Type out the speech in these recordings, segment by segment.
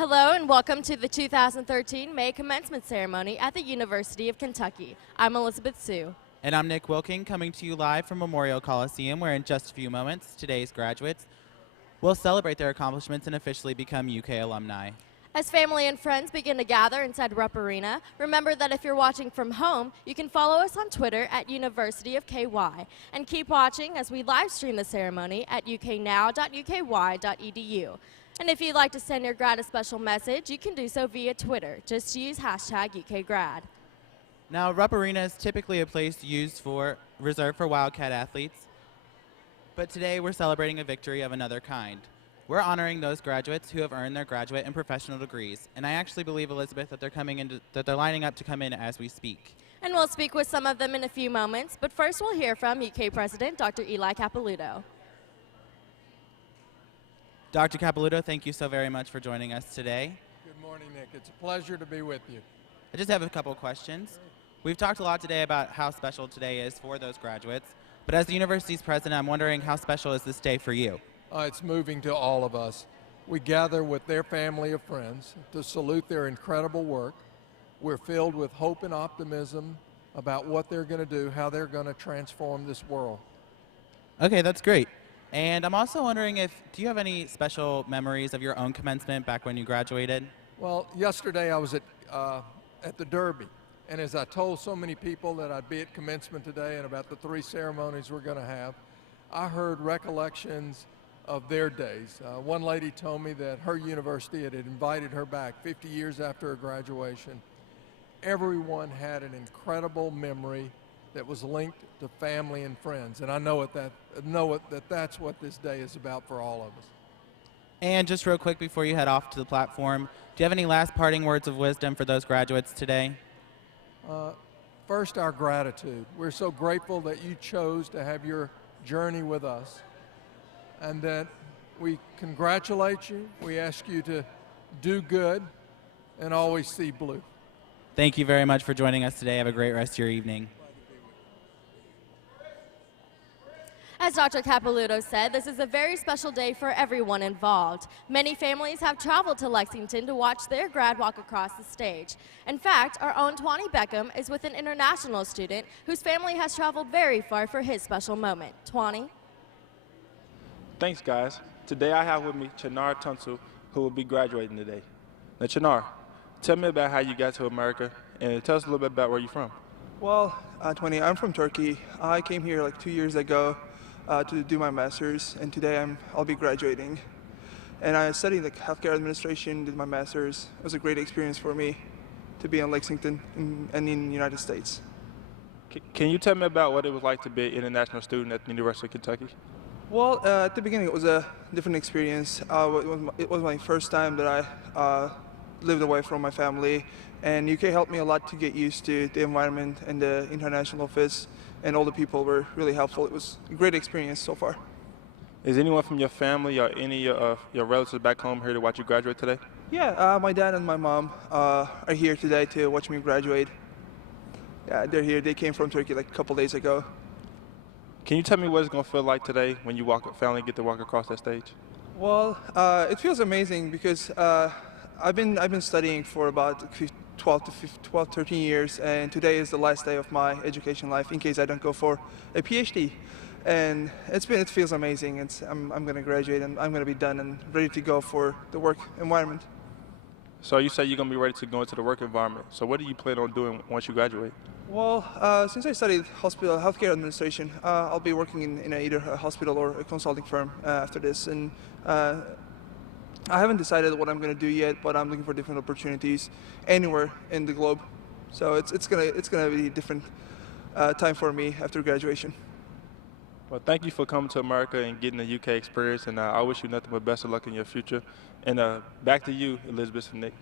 Hello and welcome to the 2013 May Commencement Ceremony at the University of Kentucky. I'm Elizabeth Sue. And I'm Nick Wilking, coming to you live from Memorial Coliseum, where in just a few moments, today's graduates will celebrate their accomplishments and officially become UK alumni. As family and friends begin to gather inside Rupp Arena, remember that if you're watching from home, you can follow us on Twitter at University of KY. And keep watching as we live stream the ceremony at uknow.uky.edu. And if you'd like to send your grad a special message, you can do so via Twitter. Just use hashtag UKGrad. Now, Rupp Arena is typically a place reserved for Wildcat athletes, but today we're celebrating a victory of another kind. We're honoring those graduates who have earned their graduate and professional degrees, and I actually believe, Elizabeth, that they're lining up to come in as we speak. And we'll speak with some of them in a few moments, but first we'll hear from UK President Dr. Eli Capilouto. Dr. Capilouto, thank you so very much for joining us today. Good morning, Nick. It's a pleasure to be with you. I just have a couple questions. We've talked a lot today about how special today is for those graduates, but as the university's president, I'm wondering how special is this day for you? It's moving to all of us. We gather with their family of friends to salute their incredible work. We're filled with hope and optimism about what they're going to do, how they're going to transform this world. Okay, that's great. And I'm also wondering do you have any special memories of your own commencement back when you graduated? Well, yesterday I was at the Derby, and as I told so many people that I'd be at commencement today and about the 3 ceremonies we're going to have, I heard recollections of their days. One lady told me that her university had invited her back 50 years after her graduation. Everyone had an incredible memory that was linked to family and friends, and I know that that's what this day is about for all of us. And just real quick before you head off to the platform, do you have any last parting words of wisdom for those graduates today? First, our gratitude. We're so grateful that you chose to have your journey with us, and that we congratulate you. We ask you to do good and always see blue. Thank you very much for joining us today. Have a great rest of your evening. As Dr. Capilouto said, this is a very special day for everyone involved. Many families have traveled to Lexington to watch their grad walk across the stage. In fact, our own Twani Beckham is with an international student whose family has traveled very far for his special moment. Twani? Thanks, guys. Today I have with me Chinar Tunsil, who will be graduating today. Now, Chinar, tell me about how you got to America, and tell us a little bit about where you're from. Well, Twani, I'm from Turkey. I came here like 2 years ago to do my master's, and today I'll be graduating. And I studied like healthcare administration, did my master's. It was a great experience for me to be in Lexington and in the United States. Can you tell me about what it was like to be an international student at the University of Kentucky? Well, at the beginning it was a different experience. It was my first time that I lived away from my family, and UK helped me a lot to get used to the environment and the international office, and all the people were really helpful. It was a great experience so far. Is anyone from your family or any of your relatives back home here to watch you graduate today? Yeah, my dad and my mom are here today to watch me graduate. Yeah, they're here. They came from Turkey like a couple days ago. Can you tell me what it's going to feel like today when you finally get to walk across that stage? Well, it feels amazing because I've been studying for about 12, 13 years, and today is the last day of my education life in case I don't go for a PhD. And it feels amazing. I'm going to graduate and I'm going to be done and ready to go for the work environment. So you say you're going to be ready to go into the work environment. So what do you plan on doing once you graduate? Well, since I studied healthcare administration, I'll be working in either a hospital or a consulting firm after this. And I haven't decided what I'm going to do yet, but I'm looking for different opportunities anywhere in the globe. So it's gonna be a different time for me after graduation. Well, thank you for coming to America and getting the UK experience, and I wish you nothing but best of luck in your future. And back to you, Elizabeth and Nick.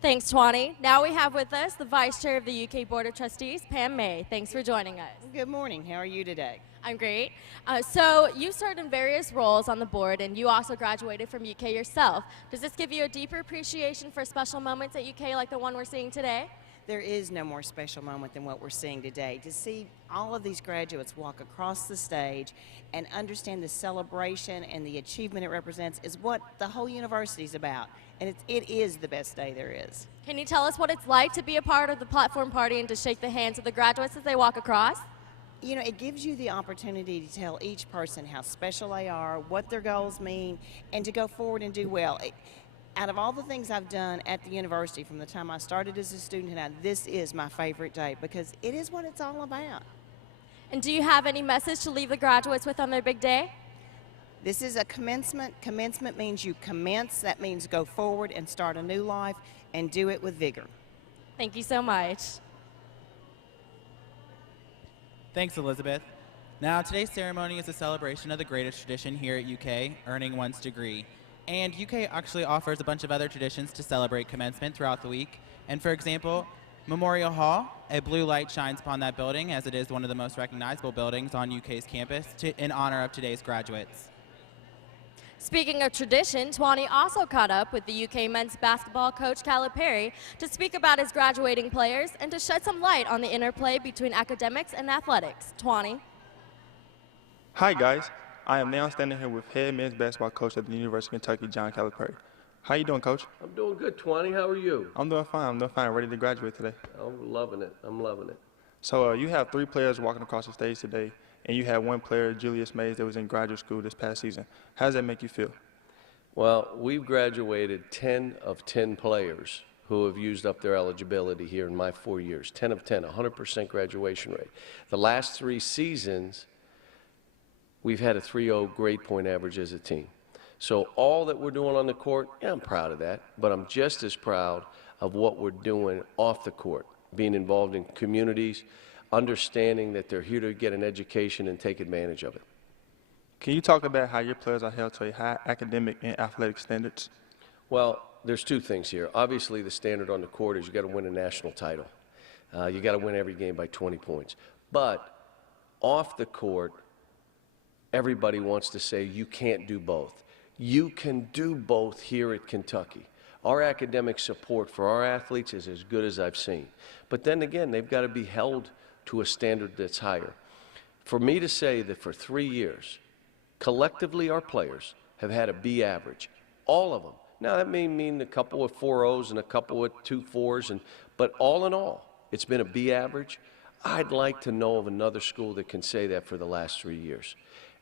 Thanks, Twani. Now we have with us the Vice Chair of the UK Board of Trustees, Pam May. Thanks for joining us. Good morning. How are you today? I'm great. So you served in various roles on the board, and you also graduated from UK yourself. Does this give you a deeper appreciation for special moments at UK like the one we're seeing today? there is no more special moment than what we're seeing today. To see all of these graduates walk across the stage and understand the celebration and the achievement it represents is what the whole university is about. And it is the best day there is. Can you tell us what it's like to be a part of the platform party and to shake the hands of the graduates as they walk across? You know, it gives you the opportunity to tell each person how special they are, what their goals mean, and to go forward and do well. Out of all the things I've done at the university from the time I started as a student to now, this is my favorite day because it is what it's all about. And do you have any message to leave the graduates with on their big day? This is a commencement. Commencement means you commence. That means go forward and start a new life and do it with vigor. Thank you so much. Thanks, Elizabeth. Now, today's ceremony is a celebration of the greatest tradition here at UK, earning one's degree. And UK actually offers a bunch of other traditions to celebrate commencement throughout the week. And for example, Memorial Hall, a blue light shines upon that building as it is one of the most recognizable buildings on UK's campus in honor of today's graduates. Speaking of tradition, Tawny also caught up with the UK men's basketball coach Calipari to speak about his graduating players and to shed some light on the interplay between academics and athletics. Tawny. Hi guys, I am now standing here with head men's basketball coach at the University of Kentucky, John Calipari. How you doing, Coach? I'm doing good, Twanny. How are you? I'm doing fine. Ready to graduate today. I'm loving it. I'm loving it. So you have 3 players walking across the stage today, and you had 1 player, Julius Mays, that was in graduate school this past season. How does that make you feel? Well, we've graduated 10 of 10 players who have used up their eligibility here in my 4 years. 10 of 10, 100% graduation rate. The last 3 seasons, we've had a 3.0 grade point average as a team. So all that we're doing on the court, yeah, I'm proud of that, but I'm just as proud of what we're doing off the court, being involved in communities, understanding that they're here to get an education and take advantage of it. Can you talk about how your players are held to a high academic and athletic standards? Well, there's 2 things here. Obviously, the standard on the court is you got to win a national title. You got to win every game by 20 points. But off the court, everybody wants to say you can't do both. You can do both here at Kentucky. Our academic support for our athletes is as good as I've seen. But then again, they've got to be held to a standard that's higher. For me to say that for 3 years, collectively our players have had a B average, all of them. Now that may mean a couple with 4.0s and a couple with 2 4s, but all in all, it's been a B average. I'd like to know of another school that can say that for the last 3 years.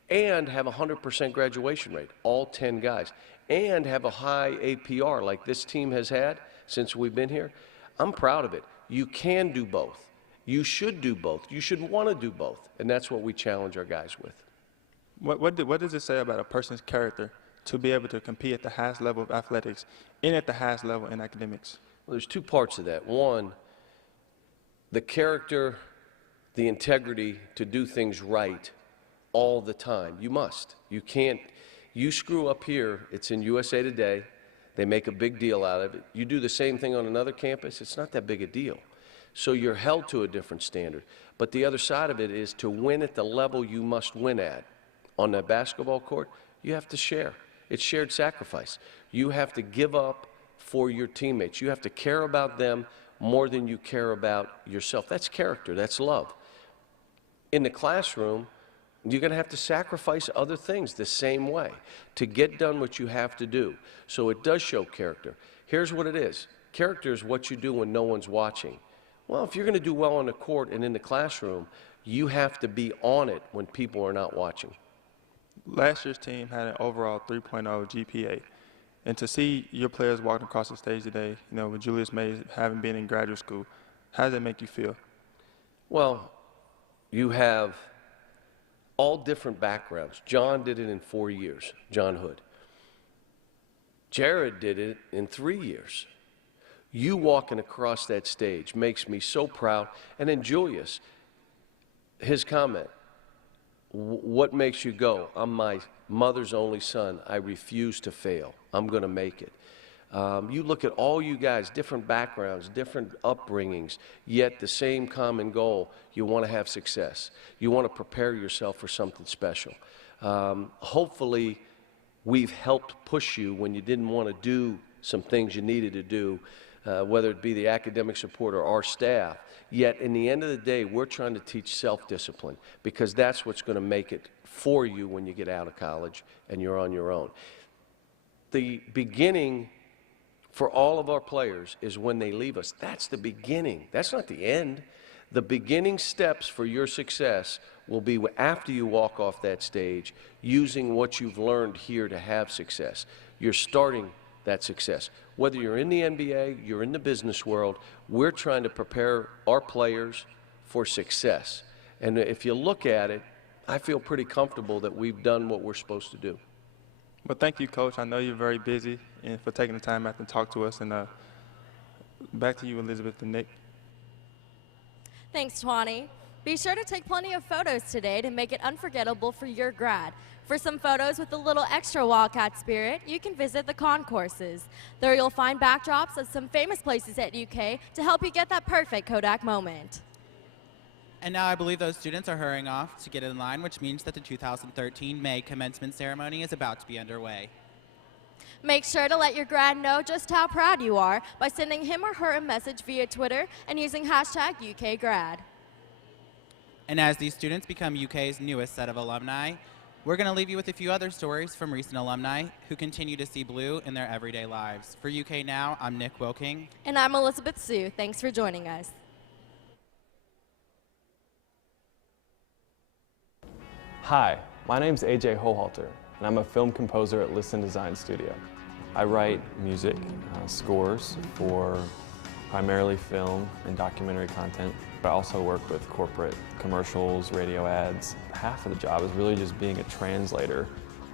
And have a 100% graduation rate, all 10 guys, and have a high APR like this team has had since we've been here. I'm proud of it. You can do both. You should do both. You should want to do both, and that's what we challenge our guys with. What does it say about a person's character to be able to compete at the highest level of athletics and at the highest level in academics? Well, there's 2 parts of that. One, the character, the integrity to do things right all the time. You must. You can't. You screw up here, it's in USA Today. They make a big deal out of it. You do the same thing on another campus, it's not that big a deal. So you're held to a different standard. But the other side of it is to win at the level you must win at. On the basketball court, you have to share. It's shared sacrifice. You have to give up for your teammates. You have to care about them more than you care about yourself. That's character. That's love. In the classroom, you're going to have to sacrifice other things the same way to get done what you have to do. So it does show character. Here's what it is. Character is what you do when no one's watching. Well, if you're going to do well on the court and in the classroom, you have to be on it when people are not watching. Last year's team had an overall 3.0 GPA. And to see your players walking across the stage today, with Julius Mays having been in graduate school, how does that make you feel? Well, you have all different backgrounds. John did it in 4 years, John Hood. Jared did it in 3 years. You walking across that stage makes me so proud. And then Julius, his comment, what makes you go? I'm my mother's only son. I refuse to fail. I'm going to make it. You look at all you guys, different backgrounds, different upbringings, yet the same common goal. You want to have success. You want to prepare yourself for something special. Hopefully, we've helped push you when you didn't want to do some things you needed to do. whether it be the academic support or our staff. Yet, in the end of the day, we're trying to teach self-discipline, because that's what's going to make it for you when you get out of college and you're on your own. The beginning for all of our players is when they leave us. That's the beginning. That's not the end. The beginning steps for your success will be after you walk off that stage, using what you've learned here to have success. You're starting that success. Whether you're in the NBA, you're in the business world, we're trying to prepare our players for success. And if you look at it, I feel pretty comfortable that we've done what we're supposed to do. Well, thank you, Coach. I know you're very busy, and for taking the time out to talk to us. And back to you, Elizabeth and Nick. Thanks, Twani. Be sure to take plenty of photos today to make it unforgettable for your grad. For some photos with a little extra Wildcat spirit, you can visit the concourses. There you'll find backdrops of some famous places at UK to help you get that perfect Kodak moment. And now I believe those students are hurrying off to get in line, which means that the 2013 May commencement ceremony is about to be underway. Make sure to let your grad know just how proud you are by sending him or her a message via Twitter and using hashtag UKGrad. And as these students become UK's newest set of alumni, we're going to leave you with a few other stories from recent alumni who continue to see blue in their everyday lives. For UK Now, I'm Nick Wilking. And I'm Elizabeth Sue. Thanks for joining us. Hi, my name's AJ Hohalter, and I'm a film composer at Listen Design Studio. I write music, scores for primarily film and documentary content, but I also work with corporate commercials, radio ads. Half of the job is really just being a translator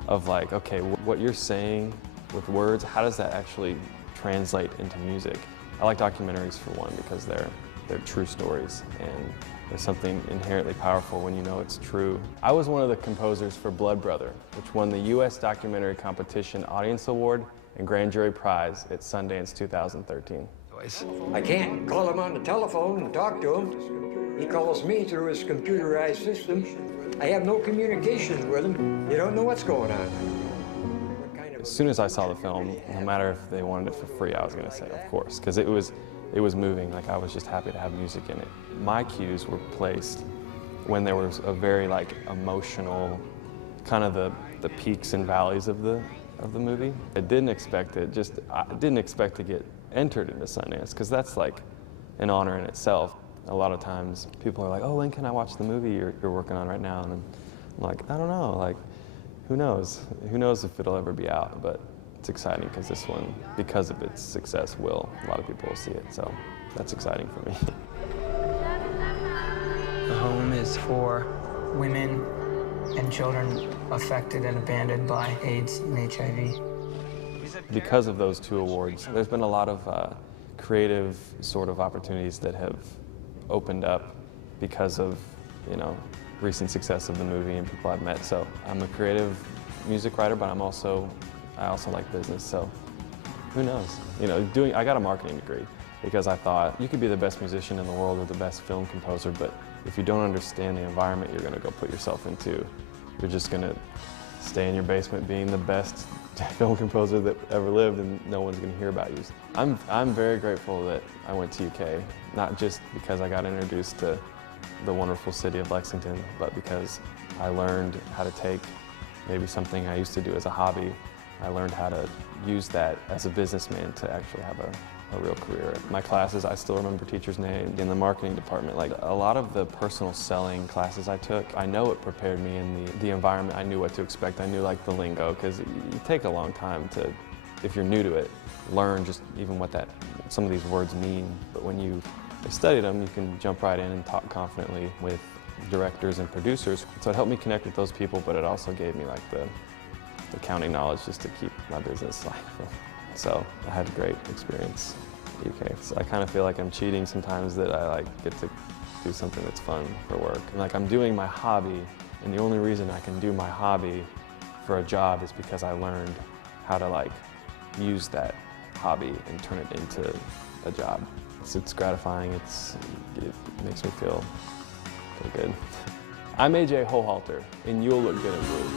of like, okay, what you're saying with words, how does that actually translate into music? I like documentaries for one because they're true stories, and there's something inherently powerful when you know it's true. I was one of the composers for Blood Brother, which won the U.S. Documentary Competition Audience Award and Grand Jury Prize at Sundance 2013. I can't call him on the telephone and talk to him. He calls me through his computerized system. I have no communication with him. You don't know what's going on. As soon as I saw the film, no matter if they wanted it for free, I was going to say, of course, because it was moving. Like, I was just happy to have music in it. My cues were placed when there was a very like emotional, kind of the peaks and valleys of the movie. I didn't expect it. I didn't expect to get entered into Sundance, because that's like an honor in itself. A lot of times people are like, oh, when can I watch the movie you're working on right now? And I'm like, I don't know. Like, who knows? Who knows if it'll ever be out? But it's exciting because this one, because of its success, a lot of people will see it. So that's exciting for me. The home is for women and children affected and abandoned by AIDS and HIV. Because of those two awards, there's been a lot of creative sort of opportunities that have opened up because of, recent success of the movie and people I've met. So I'm a creative music writer, but I also like business. So who knows? I got a marketing degree because I thought you could be the best musician in the world or the best film composer, but if you don't understand the environment you're going to go put yourself into, you're just going to stay in your basement being the best film composer that ever lived, and no one's going to hear about you. I'm very grateful that I went to UK, not just because I got introduced to the wonderful city of Lexington, but because I learned how to take maybe something I used to do as a hobby. I learned how to use that as a businessman to actually have a real career. My classes, I still remember teachers' names in the marketing department. Like, a lot of the personal selling classes I took, I know it prepared me in the environment. I knew what to expect. I knew like the lingo, because you take a long time to, if you're new to it, learn just even what some of these words mean. But when you study them, you can jump right in and talk confidently with directors and producers. So it helped me connect with those people, but it also gave me like the accounting knowledge just to keep my business life. So I had a great experience at UK. So I kind of feel like I'm cheating sometimes that I get to do something that's fun for work. And I'm doing my hobby, and the only reason I can do my hobby for a job is because I learned how to use that hobby and turn it into a job. It's gratifying. It makes me feel good. I'm AJ Hohalter, and you'll look good in blue.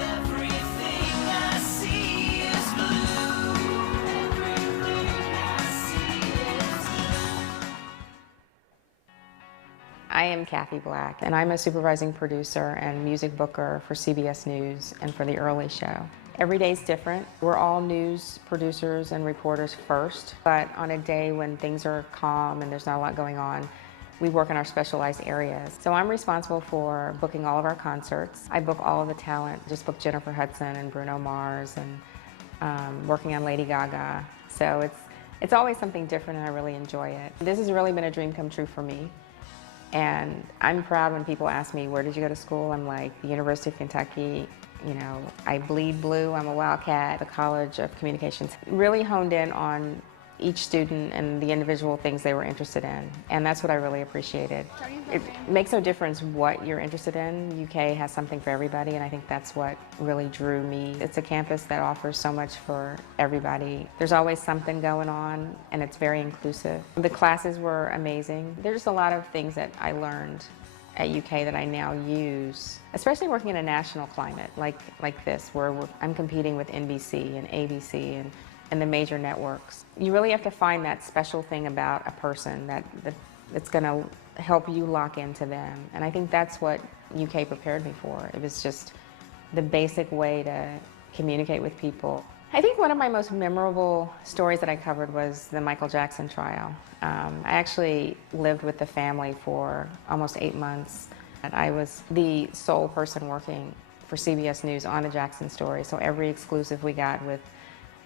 Everything I see is blue. Everything I see I am Kathy Black, and I'm a supervising producer and music booker for CBS News and for The Early Show. Every day is different. We're all news producers and reporters first, but on a day when things are calm and there's not a lot going on, we work in our specialized areas. So I'm responsible for booking all of our concerts. I book all of the talent, just booked Jennifer Hudson and Bruno Mars, and working on Lady Gaga. So it's always something different, and I really enjoy it. This has really been a dream come true for me. And I'm proud when people ask me, where did you go to school? I'm like, the University of Kentucky. You know, I bleed blue, I'm a Wildcat, the College of Communications. Really honed in on each student and the individual things they were interested in. And that's what I really appreciated. It makes no difference what you're interested in. UK has something for everybody, and I think that's what really drew me. It's a campus that offers so much for everybody. There's always something going on, and it's very inclusive. The classes were amazing. There's just a lot of things that I learned at UK that I now use, especially working in a national climate like this, where I'm competing with NBC and ABC and the major networks. You really have to find that special thing about a person that's going to help you lock into them. And I think that's what UK prepared me for. It was just the basic way to communicate with people. I think one of my most memorable stories that I covered was the Michael Jackson trial. I actually lived with the family for almost 8 months. I was the sole person working for CBS News on the Jackson story, so every exclusive we got with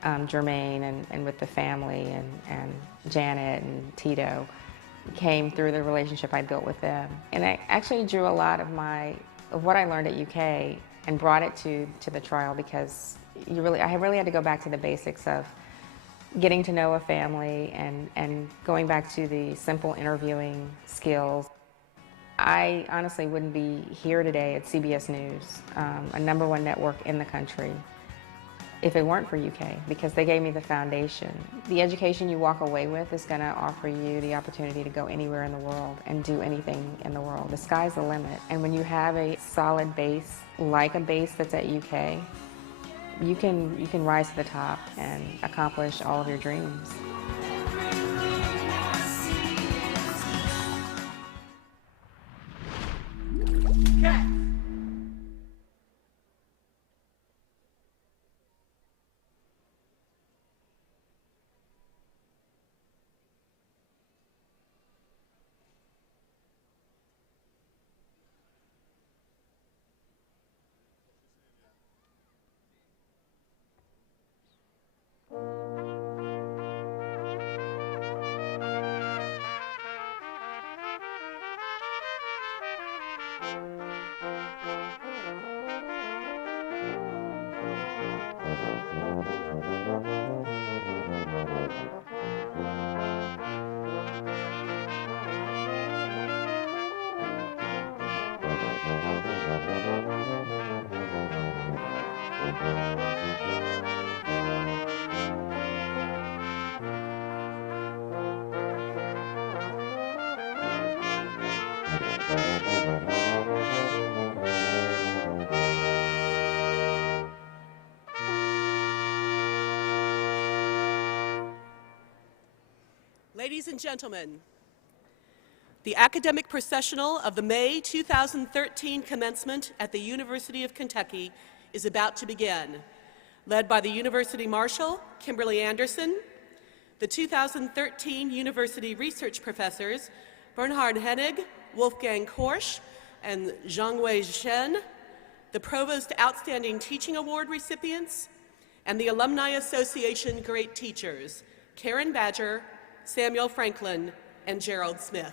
Jermaine and with the family and Janet and Tito came through the relationship I built with them. And I actually drew a lot of what I learned at UK and brought it to the trial, because I really had to go back to the basics of getting to know a family and going back to the simple interviewing skills. I honestly wouldn't be here today at CBS News, a #1 network in the country, if it weren't for UK, because they gave me the foundation. The education you walk away with is going to offer you the opportunity to go anywhere in the world and do anything in the world. The sky's the limit. And when you have a solid base, like a base that's at UK, you can rise to the top and accomplish all of your dreams. Ladies and gentlemen, the academic processional of the May 2013 commencement at the University of Kentucky is about to begin, led by the University Marshal, Kimberly Anderson, the 2013 University Research Professors, Bernhard Hennig, Wolfgang Korsch, and Zhangwei Shen, the Provost Outstanding Teaching Award recipients, and the Alumni Association Great Teachers, Karen Badger, Samuel Franklin, and Gerald Smith.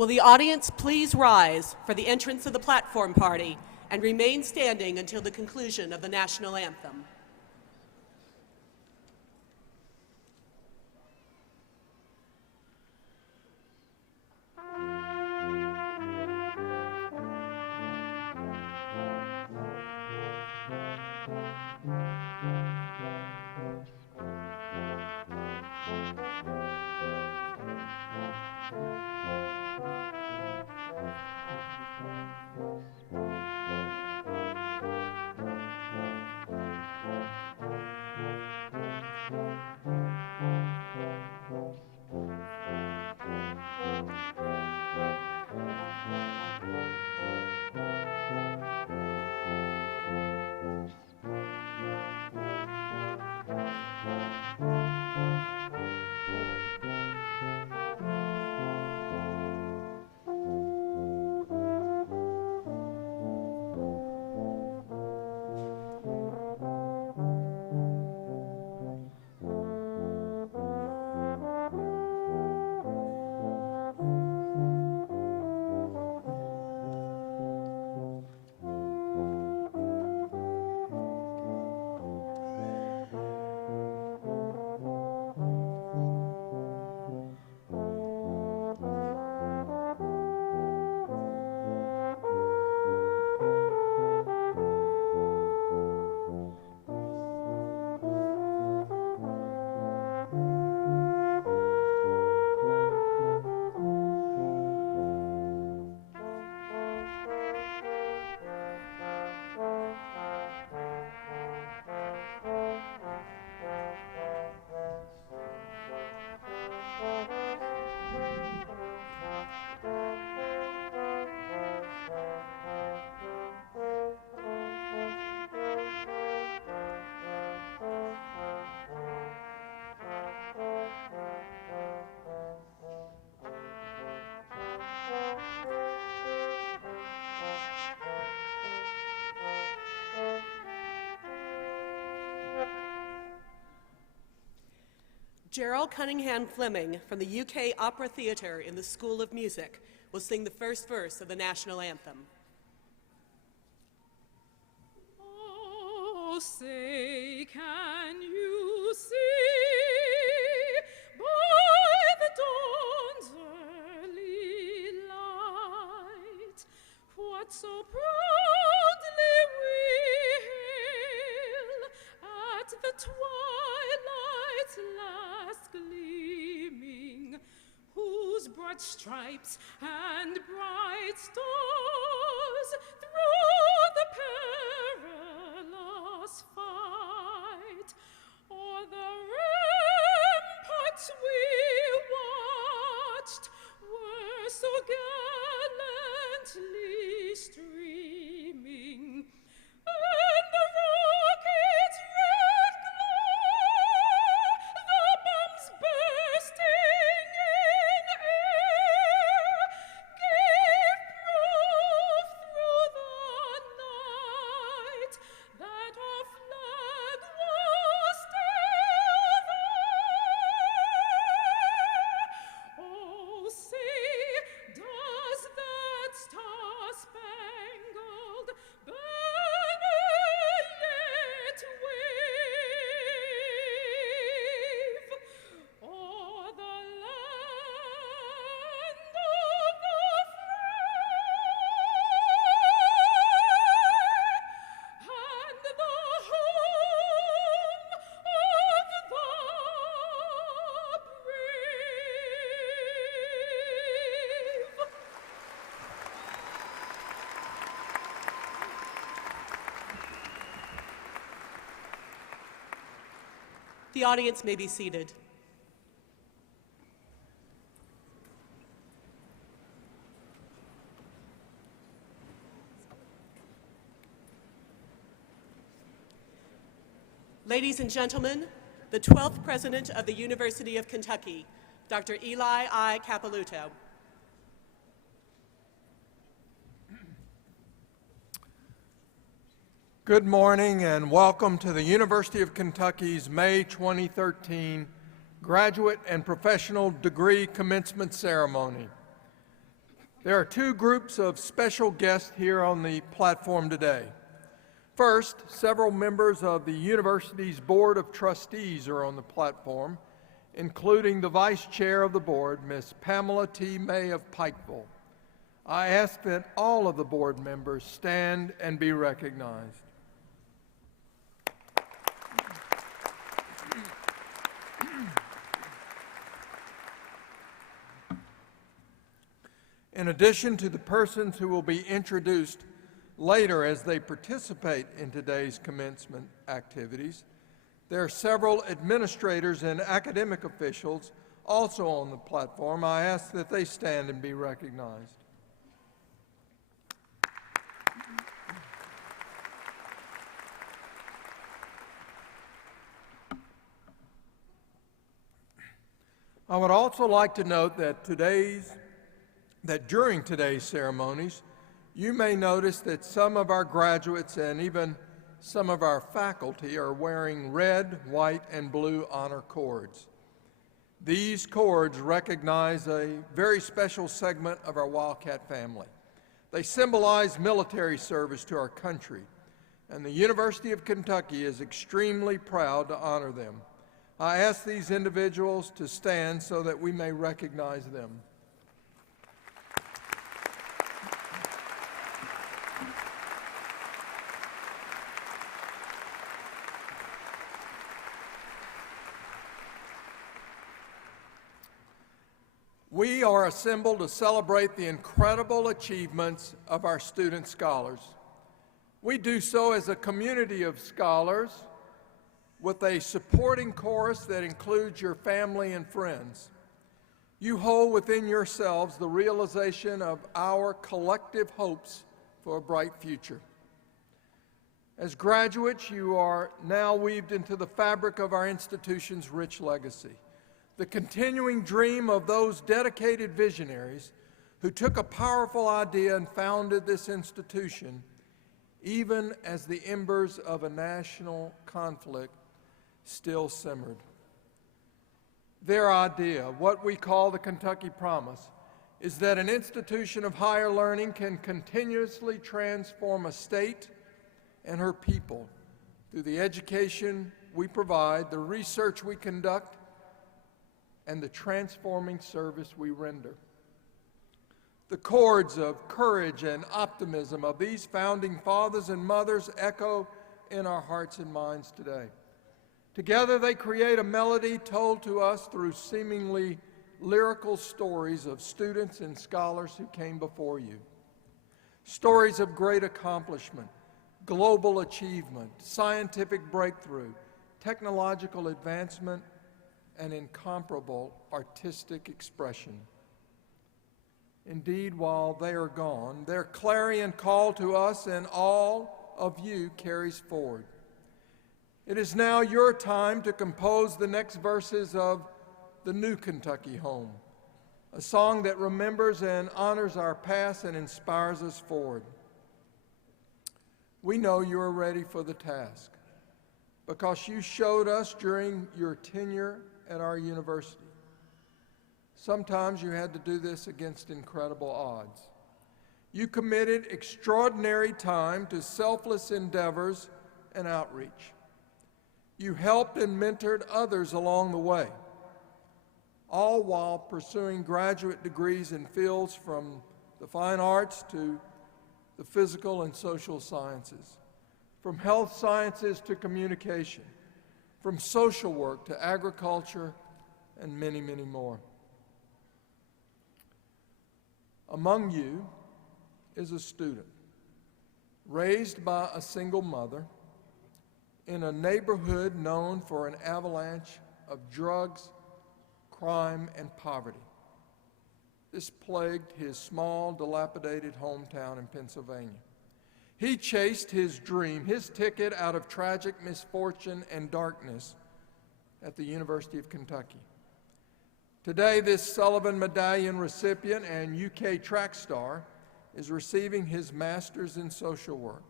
Will the audience please rise for the entrance of the platform party and remain standing until the conclusion of the national anthem? Gerald Cunningham Fleming from the UK Opera Theatre in the School of Music will sing the first verse of the national anthem. Oh, say, can you see by the dawn's early light what so proudly we hail at the twilight's last gleaming, whose broad stripes and bright stars through the perilous fight o'er the ramparts we watched were so gallantly streaming, and the rockets' red glow, the bombs bursting in air, gave proof through the night that our flag was still there. Oh, say, does that star-spangled banner yet wave o'er the land of the free and the home of the brave? The audience may be seated. Ladies and gentlemen, the 12th President of the University of Kentucky, Dr. Eli I. Capilouto. Good morning and welcome to the University of Kentucky's May 2013 Graduate and Professional Degree Commencement Ceremony. There are two groups of special guests here on the platform today. First, several members of the university's Board of Trustees are on the platform, including the Vice Chair of the Board, Ms. Pamela T. May of Pikeville. I ask that all of the board members stand and be recognized. In addition to the persons who will be introduced later as they participate in today's commencement activities, there are several administrators and academic officials also on the platform. I ask that they stand and be recognized. I would also like to note that during today's ceremonies, you may notice that some of our graduates and even some of our faculty are wearing red, white, and blue honor cords. These cords recognize a very special segment of our Wildcat family. They symbolize military service to our country, and the University of Kentucky is extremely proud to honor them. I ask these individuals to stand so that we may recognize them. We are assembled to celebrate the incredible achievements of our student scholars. We do so as a community of scholars with a supporting chorus that includes your family and friends. You hold within yourselves the realization of our collective hopes for a bright future. As graduates, you are now weaved into the fabric of our institution's rich legacy, the continuing dream of those dedicated visionaries who took a powerful idea and founded this institution, even as the embers of a national conflict still simmered. Their idea, what we call the Kentucky Promise, is that an institution of higher learning can continuously transform a state and her people through the education we provide, the research we conduct, and the transforming service we render. The chords of courage and optimism of these founding fathers and mothers echo in our hearts and minds today. Together they create a melody told to us through seemingly lyrical stories of students and scholars who came before you. Stories of great accomplishment, global achievement, scientific breakthrough, technological advancement, and incomparable artistic expression. Indeed, while they are gone, their clarion call to us and all of you carries forward. It is now your time to compose the next verses of The New Kentucky Home, a song that remembers and honors our past and inspires us forward. We know you are ready for the task because you showed us during your tenure at our university. Sometimes you had to do this against incredible odds. You committed extraordinary time to selfless endeavors and outreach. You helped and mentored others along the way, all while pursuing graduate degrees in fields from the fine arts to the physical and social sciences, from health sciences to communication, from social work to agriculture, and many, many more. Among you is a student raised by a single mother in a neighborhood known for an avalanche of drugs, crime, and poverty. This plagued his small, dilapidated hometown in Pennsylvania. He chased his dream, his ticket out of tragic misfortune and darkness at the University of Kentucky. Today, this Sullivan Medallion recipient and UK track star is receiving his master's in social work.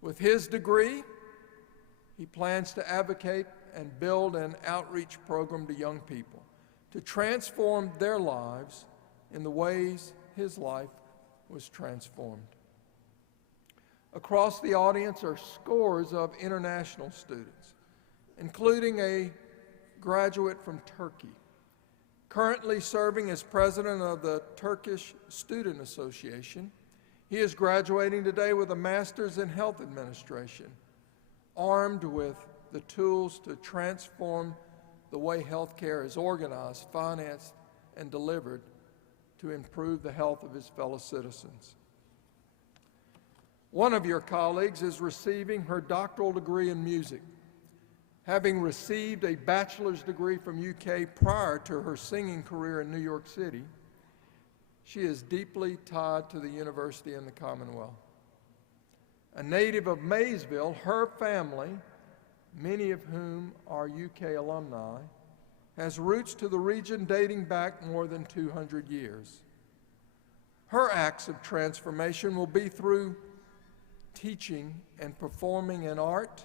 With his degree, he plans to advocate and build an outreach program to young people to transform their lives in the ways his life was transformed. Across the audience are scores of international students, including a graduate from Turkey, currently serving as president of the Turkish Student Association. He is graduating today with a master's in health administration, armed with the tools to transform the way healthcare is organized, financed, and delivered to improve the health of his fellow citizens. One of your colleagues is receiving her doctoral degree in music. Having received a bachelor's degree from UK prior to her singing career in New York City, she is deeply tied to the university and the Commonwealth. A native of Maysville, her family, many of whom are UK alumni, has roots to the region dating back more than 200 years. Her acts of transformation will be through teaching and performing an art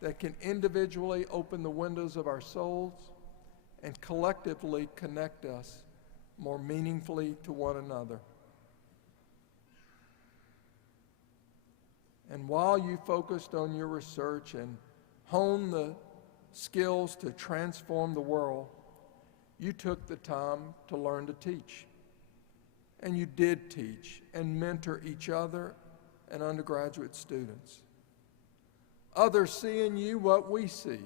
that can individually open the windows of our souls and collectively connect us more meaningfully to one another. And while you focused on your research and honed the skills to transform the world, you took the time to learn to teach. And you did teach and mentor each other and undergraduate students. Others see in you what we see.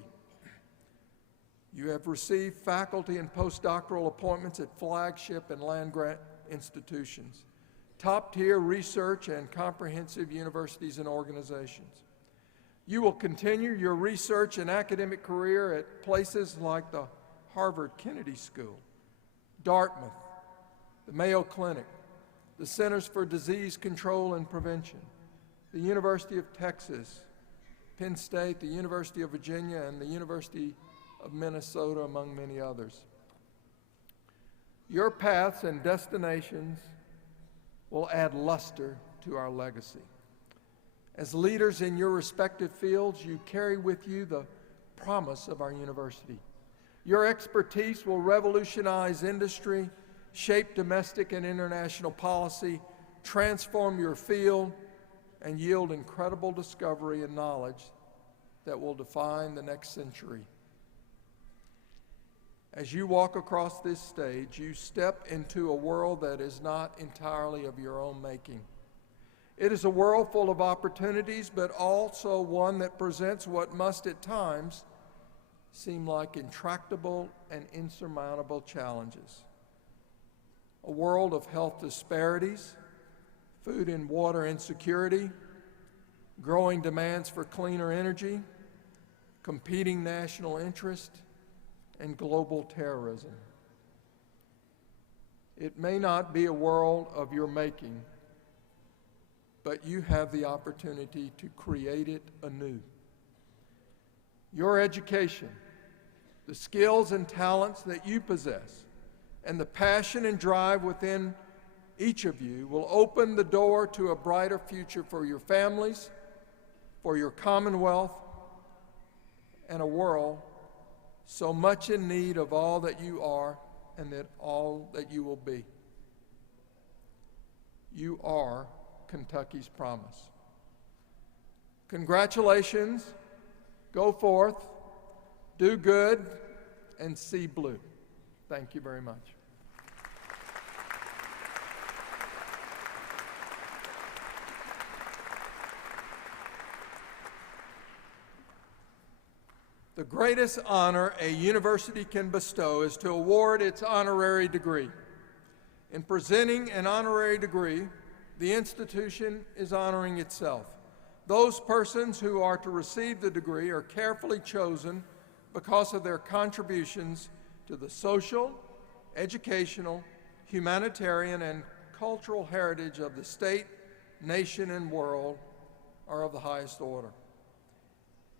You have received faculty and postdoctoral appointments at flagship and land-grant institutions, top-tier research and comprehensive universities and organizations. You will continue your research and academic career at places like the Harvard Kennedy School, Dartmouth, the Mayo Clinic, the Centers for Disease Control and Prevention, the University of Texas, Penn State, the University of Virginia, and the University of Minnesota, among many others. Your paths and destinations will add luster to our legacy. As leaders in your respective fields, you carry with you the promise of our university. Your expertise will revolutionize industry, shape domestic and international policy, transform your field, and yield incredible discovery and knowledge that will define the next century. As you walk across this stage, you step into a world that is not entirely of your own making. It is a world full of opportunities, but also one that presents what must at times seem like intractable and insurmountable challenges. A world of health disparities, food and water insecurity, growing demands for cleaner energy, competing national interest, and global terrorism. It may not be a world of your making, but you have the opportunity to create it anew. Your education, the skills and talents that you possess, and the passion and drive within each of you will open the door to a brighter future for your families, for your Commonwealth, and a world so much in need of all that you are and that all that you will be. You are Kentucky's promise. Congratulations. Go forth, do good, and see blue. Thank you very much. The greatest honor a university can bestow is to award its honorary degree. In presenting an honorary degree, the institution is honoring itself. Those persons who are to receive the degree are carefully chosen because of their contributions to the social, educational, humanitarian, and cultural heritage of the state, nation, and world are of the highest order.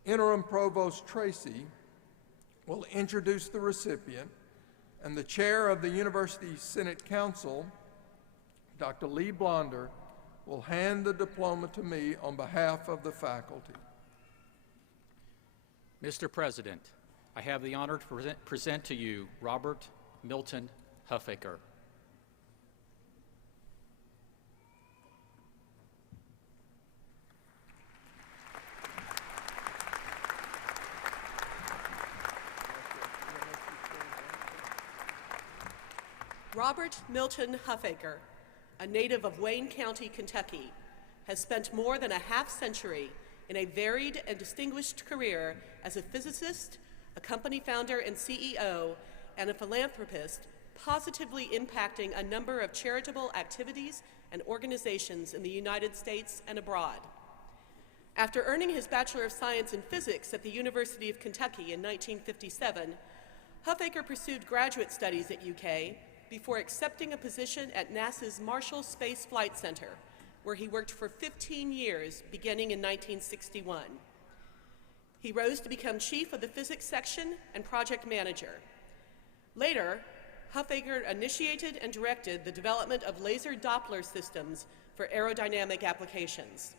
Interim Provost Tracy will introduce the recipient, and the chair of the University Senate Council, Dr. Lee Blonder, will hand the diploma to me on behalf of the faculty. Mr. President, I have the honor to present to you Robert Milton Huffaker. Robert Milton Huffaker, a native of Wayne County, Kentucky, has spent more than a half-century in a varied and distinguished career as a physicist, a company founder and CEO, and a philanthropist, positively impacting a number of charitable activities and organizations in the United States and abroad. After earning his Bachelor of Science in Physics at the University of Kentucky in 1957, Huffaker pursued graduate studies at UK before accepting a position at NASA's Marshall Space Flight Center, where he worked for 15 years, beginning in 1961. He rose to become chief of the physics section and project manager. Later, Huffaker initiated and directed the development of laser Doppler systems for aerodynamic applications.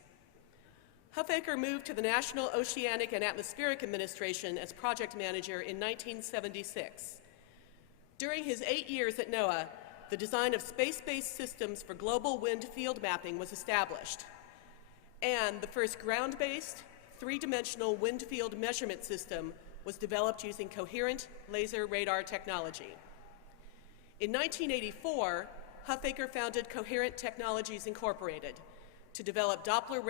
Huffaker moved to the National Oceanic and Atmospheric Administration as project manager in 1976. During his 8 years at NOAA, the design of space-based systems for global wind field mapping was established, and the first ground-based, three-dimensional wind field measurement system was developed using coherent laser radar technology. In 1984, Huffaker founded Coherent Technologies Incorporated to develop Doppler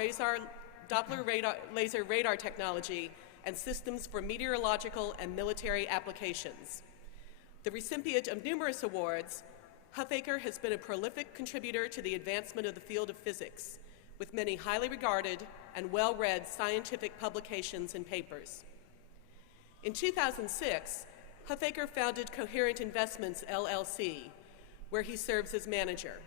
laser radar technology and systems for meteorological and military applications. The recipient of numerous awards, Huffaker has been a prolific contributor to the advancement of the field of physics, with many highly regarded and well-read scientific publications and papers. In 2006, Huffaker founded Coherent Investments, LLC, where he serves as manager.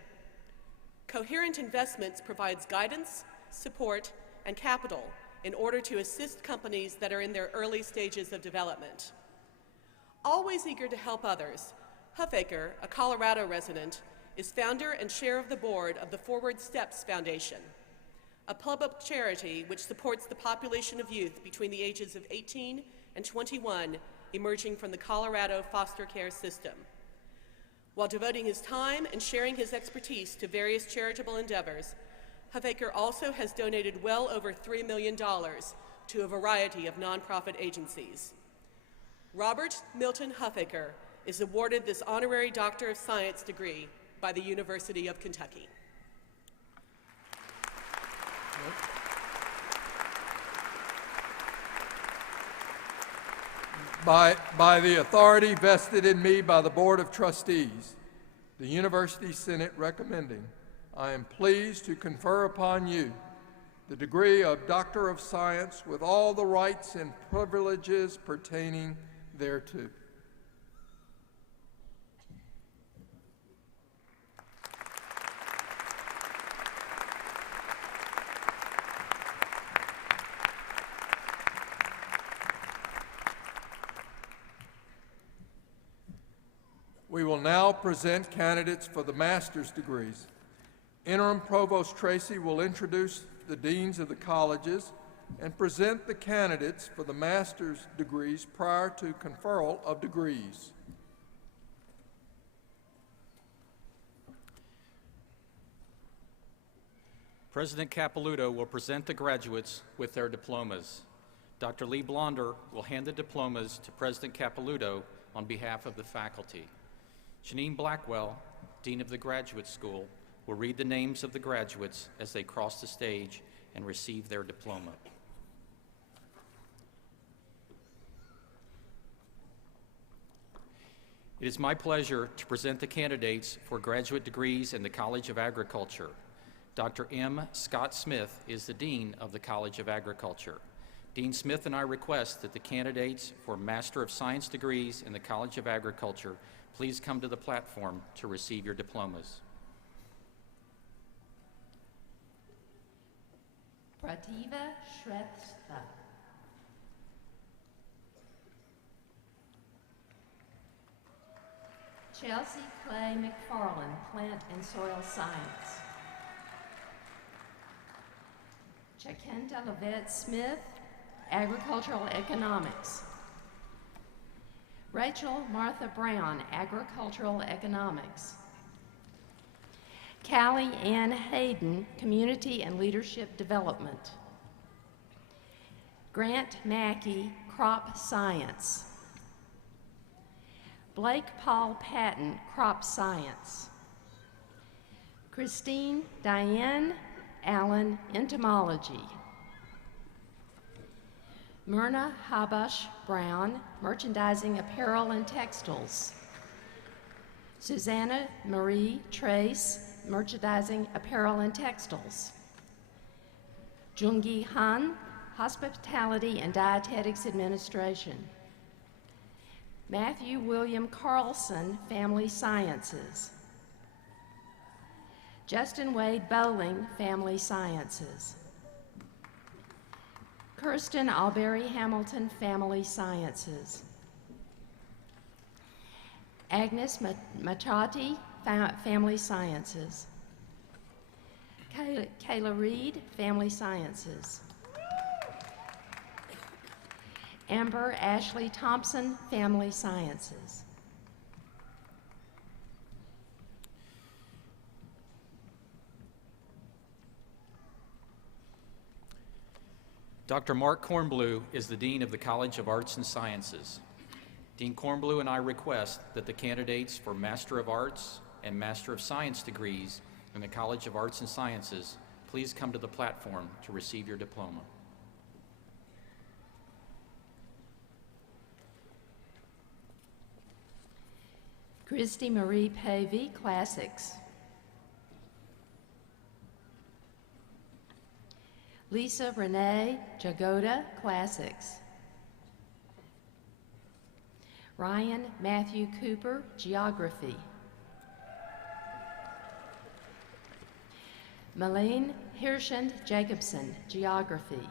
Coherent Investments provides guidance, support, and capital in order to assist companies that are in their early stages of development. Always eager to help others, Huffaker, a Colorado resident, is founder and chair of the board of the Forward Steps Foundation, a public charity which supports the population of youth between the ages of 18 and 21 emerging from the Colorado foster care system. While devoting his time and sharing his expertise to various charitable endeavors, Huffaker also has donated well over $3 million to a variety of nonprofit agencies. Robert Milton Huffaker is awarded this honorary Doctor of Science degree by the University of Kentucky. By the authority vested in me by the Board of Trustees, the University Senate recommending, I am pleased to confer upon you the degree of Doctor of Science with all the rights and privileges pertaining thereto. We will now present candidates for the master's degrees. Interim Provost Tracy will introduce the deans of the colleges and present the candidates for the master's degrees prior to conferral of degrees. President Capilouto will present the graduates with their diplomas. Dr. Lee Blonder will hand the diplomas to President Capilouto on behalf of the faculty. Janine Blackwell, Dean of the Graduate School, will read the names of the graduates as they cross the stage and receive their diploma. It is my pleasure to present the candidates for graduate degrees in the College of Agriculture. Dr. M. Scott Smith is the Dean of the College of Agriculture. Dean Smith and I request that the candidates for Master of Science degrees in the College of Agriculture please come to the platform to receive your diplomas. Prativa Shrestha. Chelsea Clay McFarland, Plant and Soil Science. Chakenta Levette Smith, Agricultural Economics. Rachel Martha Brown, Agricultural Economics. Callie Ann Hayden, Community and Leadership Development. Grant Mackey, Crop Science. Blake Paul Patton, Crop Science. Christine Diane Allen, Entomology. Myrna Habash Brown, Merchandising, Apparel, and Textiles. Susanna Marie Trace, Merchandising, Apparel, and Textiles. Jungi Han, Hospitality and Dietetics Administration. Matthew William Carlson, Family Sciences. Justin Wade Bowling, Family Sciences. Kirsten Alberry Hamilton, Family Sciences. Agnes Machati, Family Sciences. Kayla Reed, Family Sciences. Amber Ashley Thompson, Family Sciences. Dr. Mark Kornblue is the Dean of the College of Arts and Sciences. Dean Kornblue and I request that the candidates for Master of Arts and Master of Science degrees in the College of Arts and Sciences please come to the platform to receive your diploma. Christy Marie Pavey, Classics. Lisa Renee Jagoda, Classics. Ryan Matthew Cooper, Geography. Malene Hirschend Jacobson, Geography.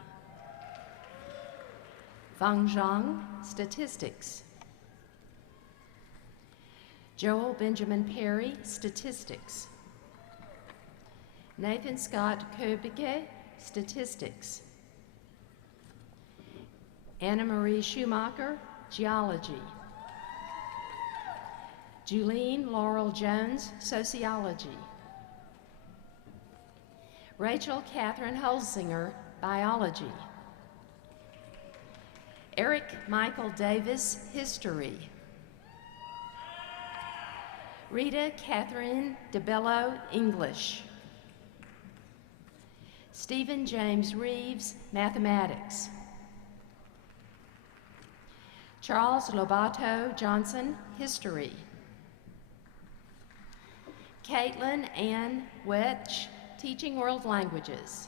Fang Zhang, Statistics. Joel Benjamin Perry, Statistics. Nathan Scott Kobike, Statistics. Anna Marie Schumacher, Geology. Julene Laurel Jones, Sociology. Rachel Catherine Holsinger, Biology. Eric Michael Davis, History. Rita Catherine DeBello, English. Stephen James Reeves, Mathematics. Charles Lobato Johnson, History. Caitlin Ann Wetch, Teaching World Languages.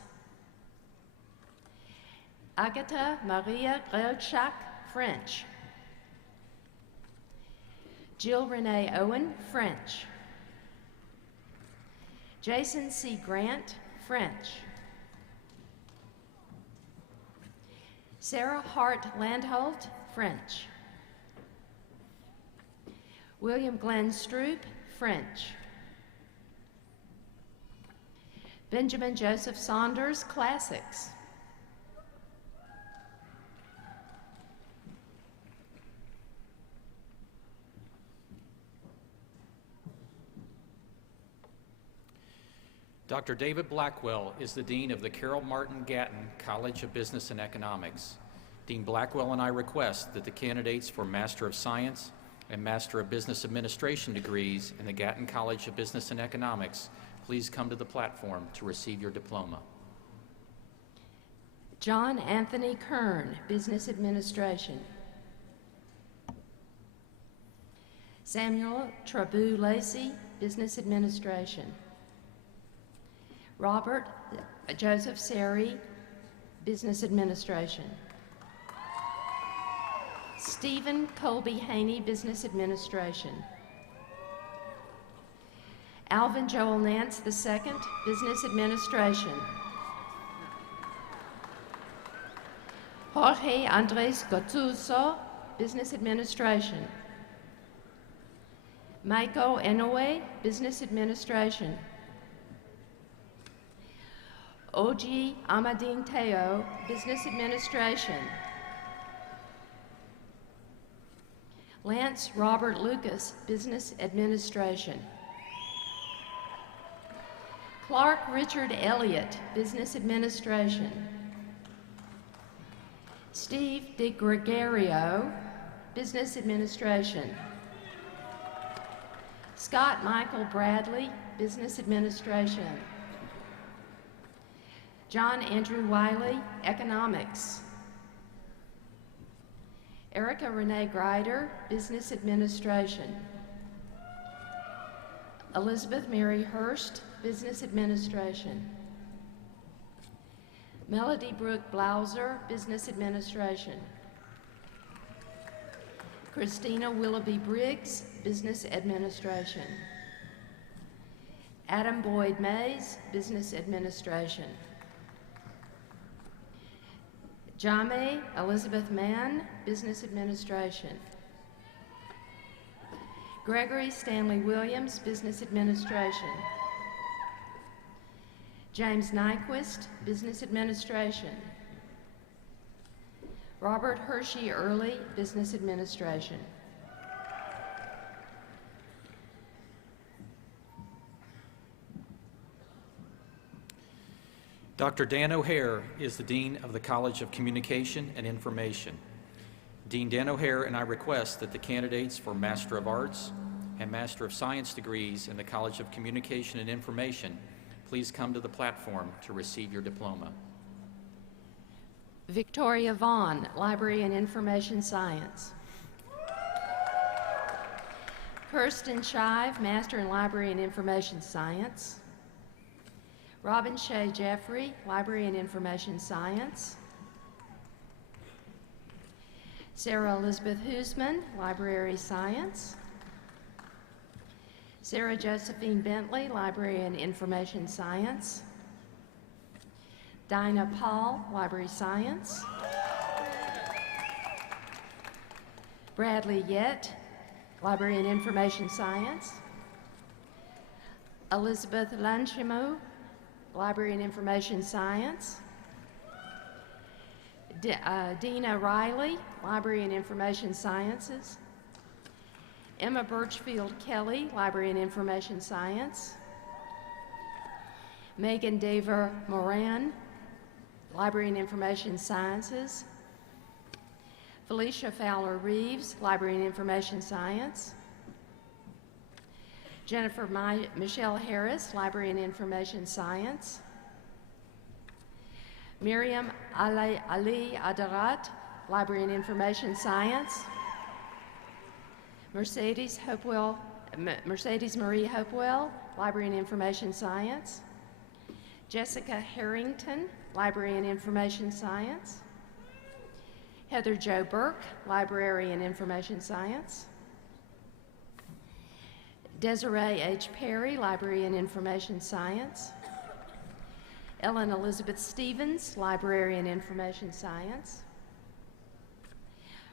Agatha Maria Grelchak, French. Jill Renee Owen, French. Jason C. Grant, French. Sarah Hart Landholt, French. William Glenn Stroop, French. Benjamin Joseph Saunders, Classics. Dr. David Blackwell is the Dean of the Carol Martin Gatton College of Business and Economics. Dean Blackwell and I request that the candidates for Master of Science and Master of Business Administration degrees in the Gatton College of Business and Economics please come to the platform to receive your diploma. John Anthony Kern, Business Administration. Samuel Trabu Lacey, Business Administration. Robert Joseph Seri, Business Administration. Stephen Colby Haney, Business Administration. Alvin Joel Nance II, Business Administration. Jorge Andres Gattuso, Business Administration. Maiko Inoue, Business Administration. Oji Amadine Teo, Business Administration. Lance Robert Lucas, Business Administration. Clark Richard Elliott, Business Administration. Steve DeGregorio, Business Administration. Scott Michael Bradley, Business Administration. John Andrew Wiley, Economics. Erica Renee Greider, Business Administration. Elizabeth Mary Herbst, Business Administration. Melody Brooke Blauser, Business Administration. Christina Willoughby Briggs, Business Administration. Adam Boyd Mays, Business Administration. Jame Elizabeth Mann, Business Administration. Gregory Stanley Williams, Business Administration. James Nyquist, Business Administration. Robert Hershey Early, Business Administration. Dr. Dan O'Hare is the Dean of the College of Communication and Information. Dean Dan O'Hare and I request that the candidates for Master of Arts and Master of Science degrees in the College of Communication and Information please come to the platform to receive your diploma. Victoria Vaughn, Library and Information Science. Kirsten Shive, Master in Library and Information Science. Robin Shea Jeffrey, Library and Information Science. Sarah Elizabeth Huseman, Library Science. Sarah Josephine Bentley, Library and Information Science. Dinah Paul, Library Science. Bradley Yett, Library and Information Science. Elizabeth Lanchimo, Library and Information Science. Dina Riley, Library and Information Sciences. Emma Birchfield Kelly, Library and Information Science. Megan Dever Moran, Library and Information Sciences. Felicia Fowler Reeves, Library and Information Science. Jennifer Michelle Harris, Library and Information Science. Miriam Ali Adarat, Library and Information Science. Mercedes Marie Hopewell, Library and Information Science. Jessica Harrington, Library and Information Science. Heather Jo Burke, Library and Information Science. Desiree H. Perry, Library and Information Science. Ellen Elizabeth Stevens, Library and Information Science.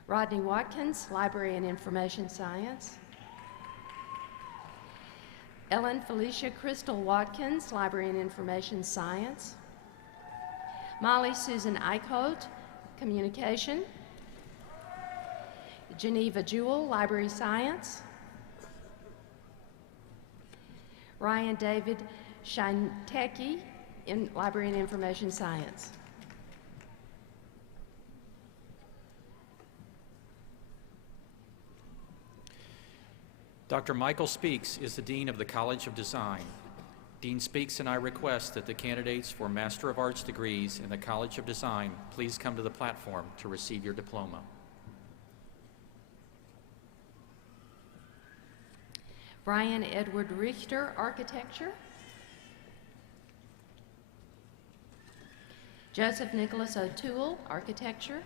Rodney Watkins, Library and Information Science. Ellen Felicia Crystal Watkins, Library and Information Science. Molly Susan Eichholt, Communication. Geneva Jewell, Library Science. Ryan David Shinteki, in Library and Information Science. Dr. Michael Speaks is the Dean of the College of Design. Dean Speaks and I request that the candidates for Master of Arts degrees in the College of Design please come to the platform to receive your diploma. Brian Edward Richter, Architecture. Joseph Nicholas O'Toole, Architecture.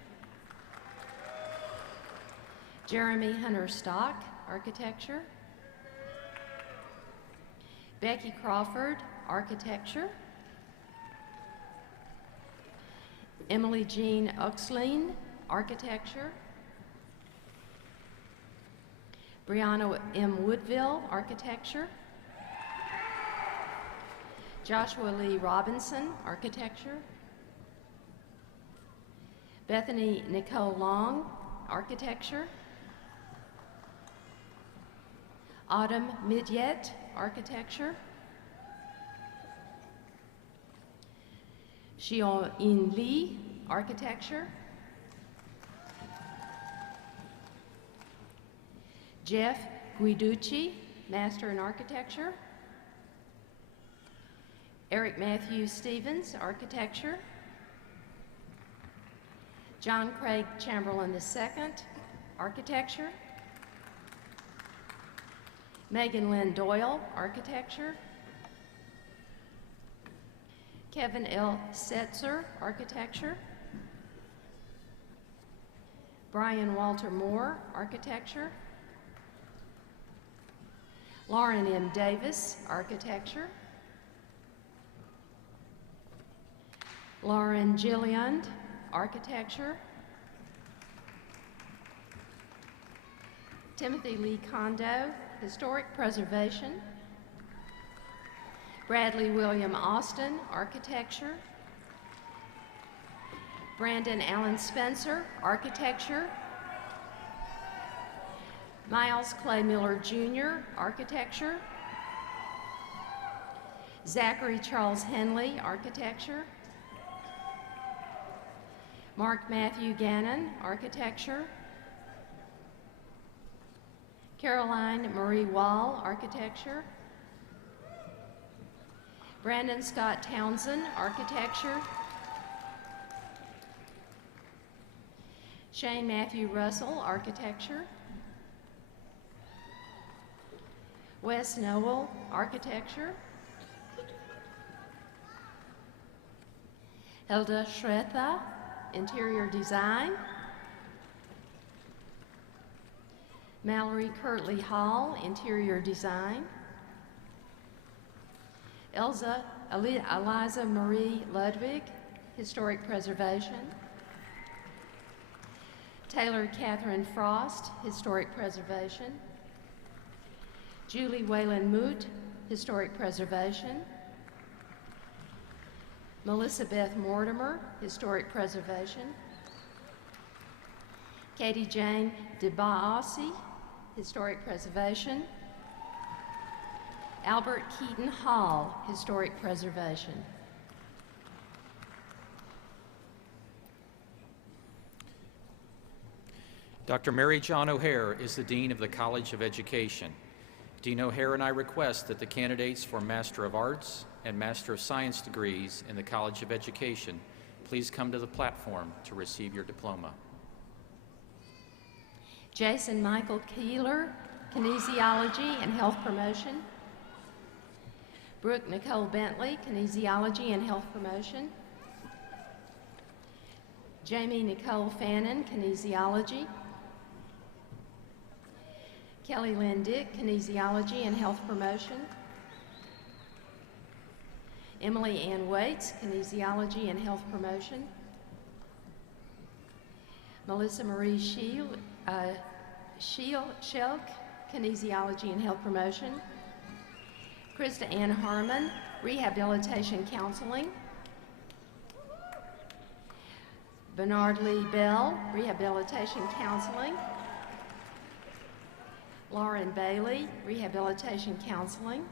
Jeremy Hunter Stock, Architecture. Becky Crawford, Architecture. Emily Jean Oxleen, Architecture. Brianna M. Woodville, Architecture. Joshua Lee Robinson, Architecture. Bethany Nicole Long, Architecture. Autumn Midyet, Architecture. Xiao-In Lee, Architecture. Jeff Guiducci, Master in Architecture. Eric Matthew Stevens, Architecture. John Craig Chamberlain II, Architecture. Megan Lynn Doyle, Architecture. Kevin L. Setzer, Architecture. Brian Walter Moore, Architecture. Lauren M. Davis, Architecture. Lauren Gilliand, Architecture. Timothy Lee Kondo, Historic Preservation. Bradley William Austin, Architecture. Brandon Allen Spencer, Architecture. Miles Clay Miller Jr., Architecture. Zachary Charles Henley, Architecture. Mark Matthew Gannon, Architecture. Caroline Marie Wall, Architecture. Brandon Scott Townsend, Architecture. Shane Matthew Russell, Architecture. Wes Noel, Architecture. Hilda Shretha, Interior Design. Mallory Kirtley Hall, Interior Design. Eliza Marie Ludwig, Historic Preservation. Taylor Catherine Frost, Historic Preservation. Julie Whalen Moot, Historic Preservation. Melissa Beth Mortimer, Historic Preservation. Katie Jane DeBaassi, Historic Preservation. Albert Keaton Hall, Historic Preservation. Dr. Mary John O'Hare is the Dean of the College of Education. Dean O'Hare and I request that the candidates for Master of Arts and Master of Science degrees in the College of Education please come to the platform to receive your diploma. Jason Michael Keeler, Kinesiology and Health Promotion. Brooke Nicole Bentley, Kinesiology and Health Promotion. Jamie Nicole Fannin, Kinesiology. Kelly Lynn Dick, Kinesiology and Health Promotion. Emily Ann Waits, Kinesiology and Health Promotion. Melissa Marie Schielk, Kinesiology and Health Promotion. Krista Ann Harmon, Rehabilitation Counseling. Bernard Lee Bell, Rehabilitation Counseling. Lauren Bailey, Rehabilitation Counseling.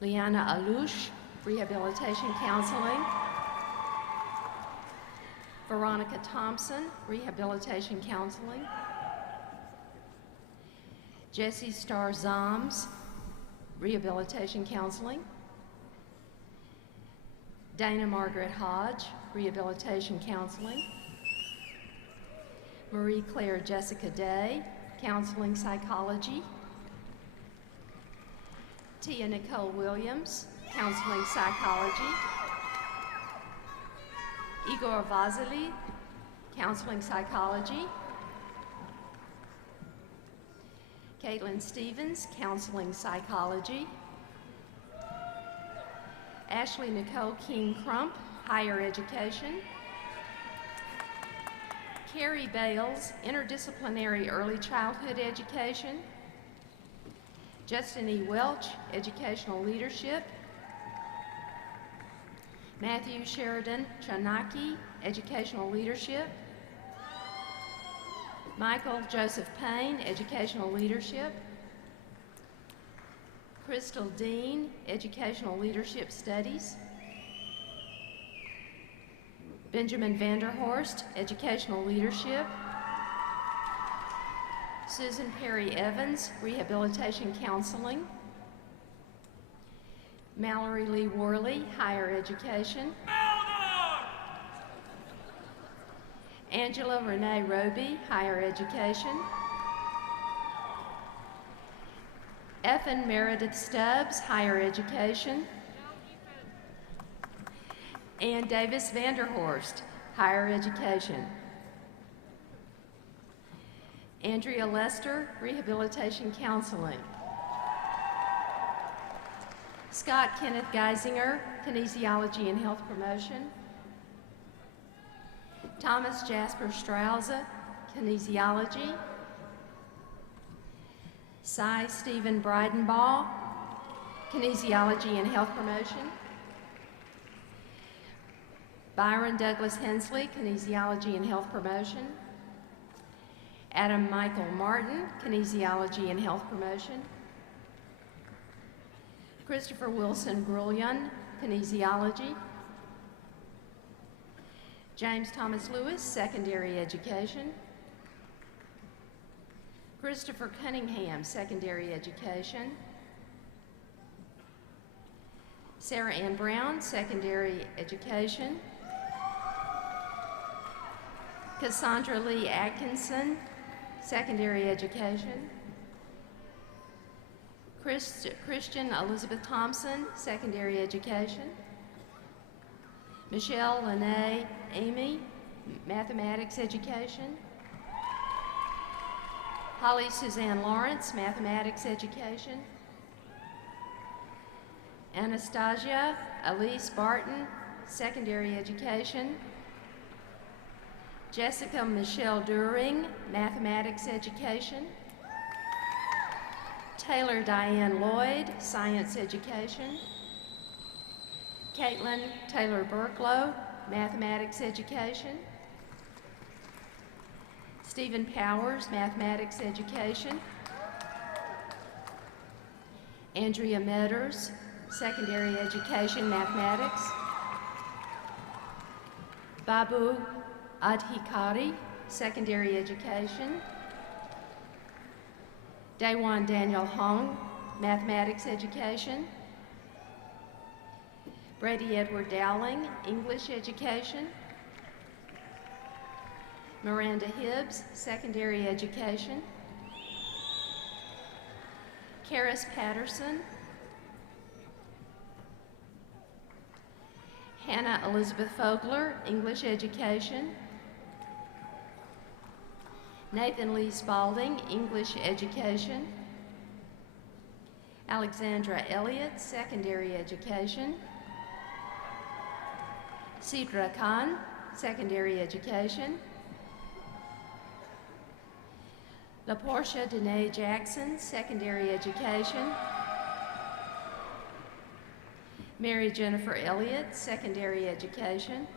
Liana Alouche, Rehabilitation Counseling. Veronica Thompson, Rehabilitation Counseling. Jessie Starr Zoms, Rehabilitation Counseling. Dana Margaret Hodge, Rehabilitation Counseling. Marie Claire Jessica Day, Counseling Psychology. Tia Nicole Williams, Counseling Psychology. Igor Vasily, Counseling Psychology. Caitlin Stevens, Counseling Psychology. Ashley Nicole King Crump, Higher Education. Carrie Bales, Interdisciplinary Early Childhood Education. Justin E. Welch, Educational Leadership. Matthew Sheridan Chanaki, Educational Leadership. Michael Joseph Payne, Educational Leadership. Crystal Dean, Educational Leadership Studies. Benjamin Vanderhorst, Educational Leadership. Susan Perry Evans, Rehabilitation Counseling. Mallory Lee Worley, Higher Education. Angela Renee Roby, Higher Education. Ethan Meredith Stubbs, Higher Education. And Davis Vanderhorst, Higher Education. Andrea Lester, Rehabilitation Counseling. Scott Kenneth Geisinger, Kinesiology and Health Promotion. Thomas Jasper Strauze, Kinesiology. Cy Stephen Breidenball, Kinesiology and Health Promotion. Byron Douglas Hensley, Kinesiology and Health Promotion. Adam Michael Martin, Kinesiology and Health Promotion. Christopher Wilson Grullion, Kinesiology. James Thomas Lewis, Secondary Education. Christopher Cunningham, Secondary Education. Sarah Ann Brown, Secondary Education. Cassandra Lee Atkinson, Secondary Education. Christian Elizabeth Thompson, Secondary Education. Michelle Lene Amy, Mathematics Education. Holly Suzanne Lawrence, Mathematics Education. Anastasia Elise Barton, Secondary Education. Jessica Michelle During, Mathematics Education. Taylor Diane Lloyd, Science Education. Caitlin Taylor Burklow, Mathematics Education. Stephen Powers, Mathematics Education. Andrea Medders, Secondary Education, Mathematics. Babu Adhikari, Secondary Education. Daewon Daniel Hong, Mathematics Education. Brady Edward Dowling, English Education. Miranda Hibbs, Secondary Education. Karis Patterson. Hannah Elizabeth Fogler, English Education. Nathan Lee Spalding, English Education. Alexandra Elliott, Secondary Education. Sidra Khan, Secondary Education. LaPortia Danae Jackson, Secondary Education. Mary Jennifer Elliott, Secondary Education.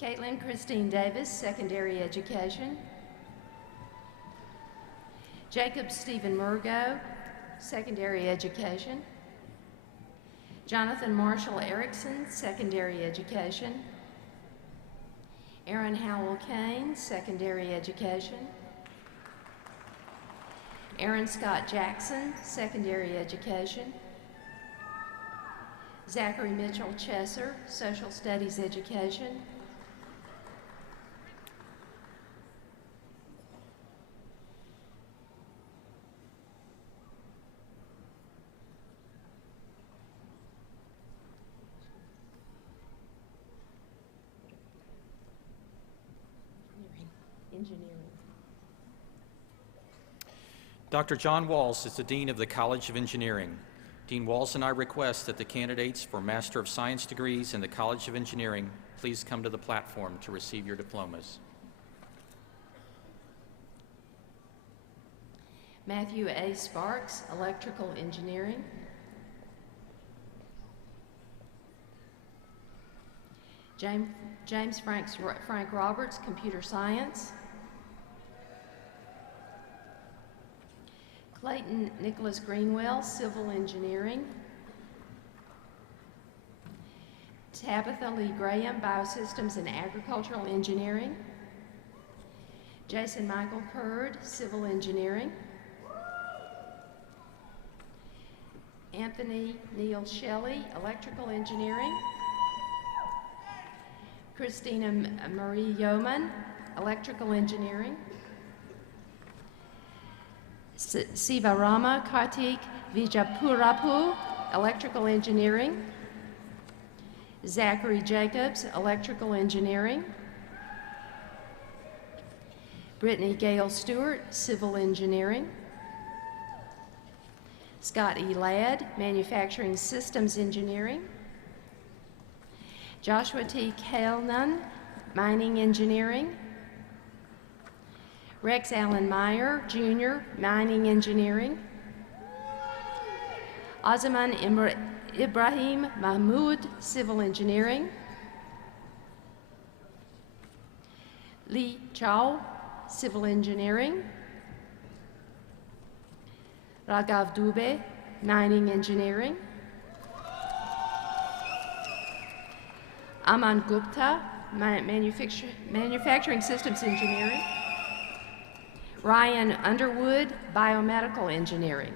Caitlin Christine Davis, Secondary Education. Jacob Stephen Murgo, Secondary Education. Jonathan Marshall Erickson, Secondary Education. Aaron Howell Kane, Secondary Education. Aaron Scott Jackson, Secondary Education. Zachary Mitchell Chesser, Social Studies Education. Engineering. Dr. John Walls is the Dean of the College of Engineering. Dean Walls and I request that the candidates for Master of Science degrees in the College of Engineering please come to the platform to receive your diplomas. Matthew A. Sparks, Electrical Engineering. James Frank Roberts, Computer Science. Clayton Nicholas Greenwell, Civil Engineering. Tabitha Lee Graham, Biosystems and Agricultural Engineering. Jason Michael Curd, Civil Engineering. Anthony Neil Shelley, Electrical Engineering. Christina Marie Yeoman, Electrical Engineering. Sivarama Kartik Vijapurapu, Electrical Engineering. Zachary Jacobs, Electrical Engineering. Brittany Gale Stewart, Civil Engineering. Scott E. Ladd, Manufacturing Systems Engineering. Joshua T. Kalnan, Mining Engineering. Rex Allen Meyer, Jr., Mining Engineering. Azaman Ibrahim Mahmoud, Civil Engineering. Lee Chow, Civil Engineering. Raghav Dubey, Mining Engineering. Aman Gupta, Manufacturing Systems Engineering. Ryan Underwood, Biomedical Engineering.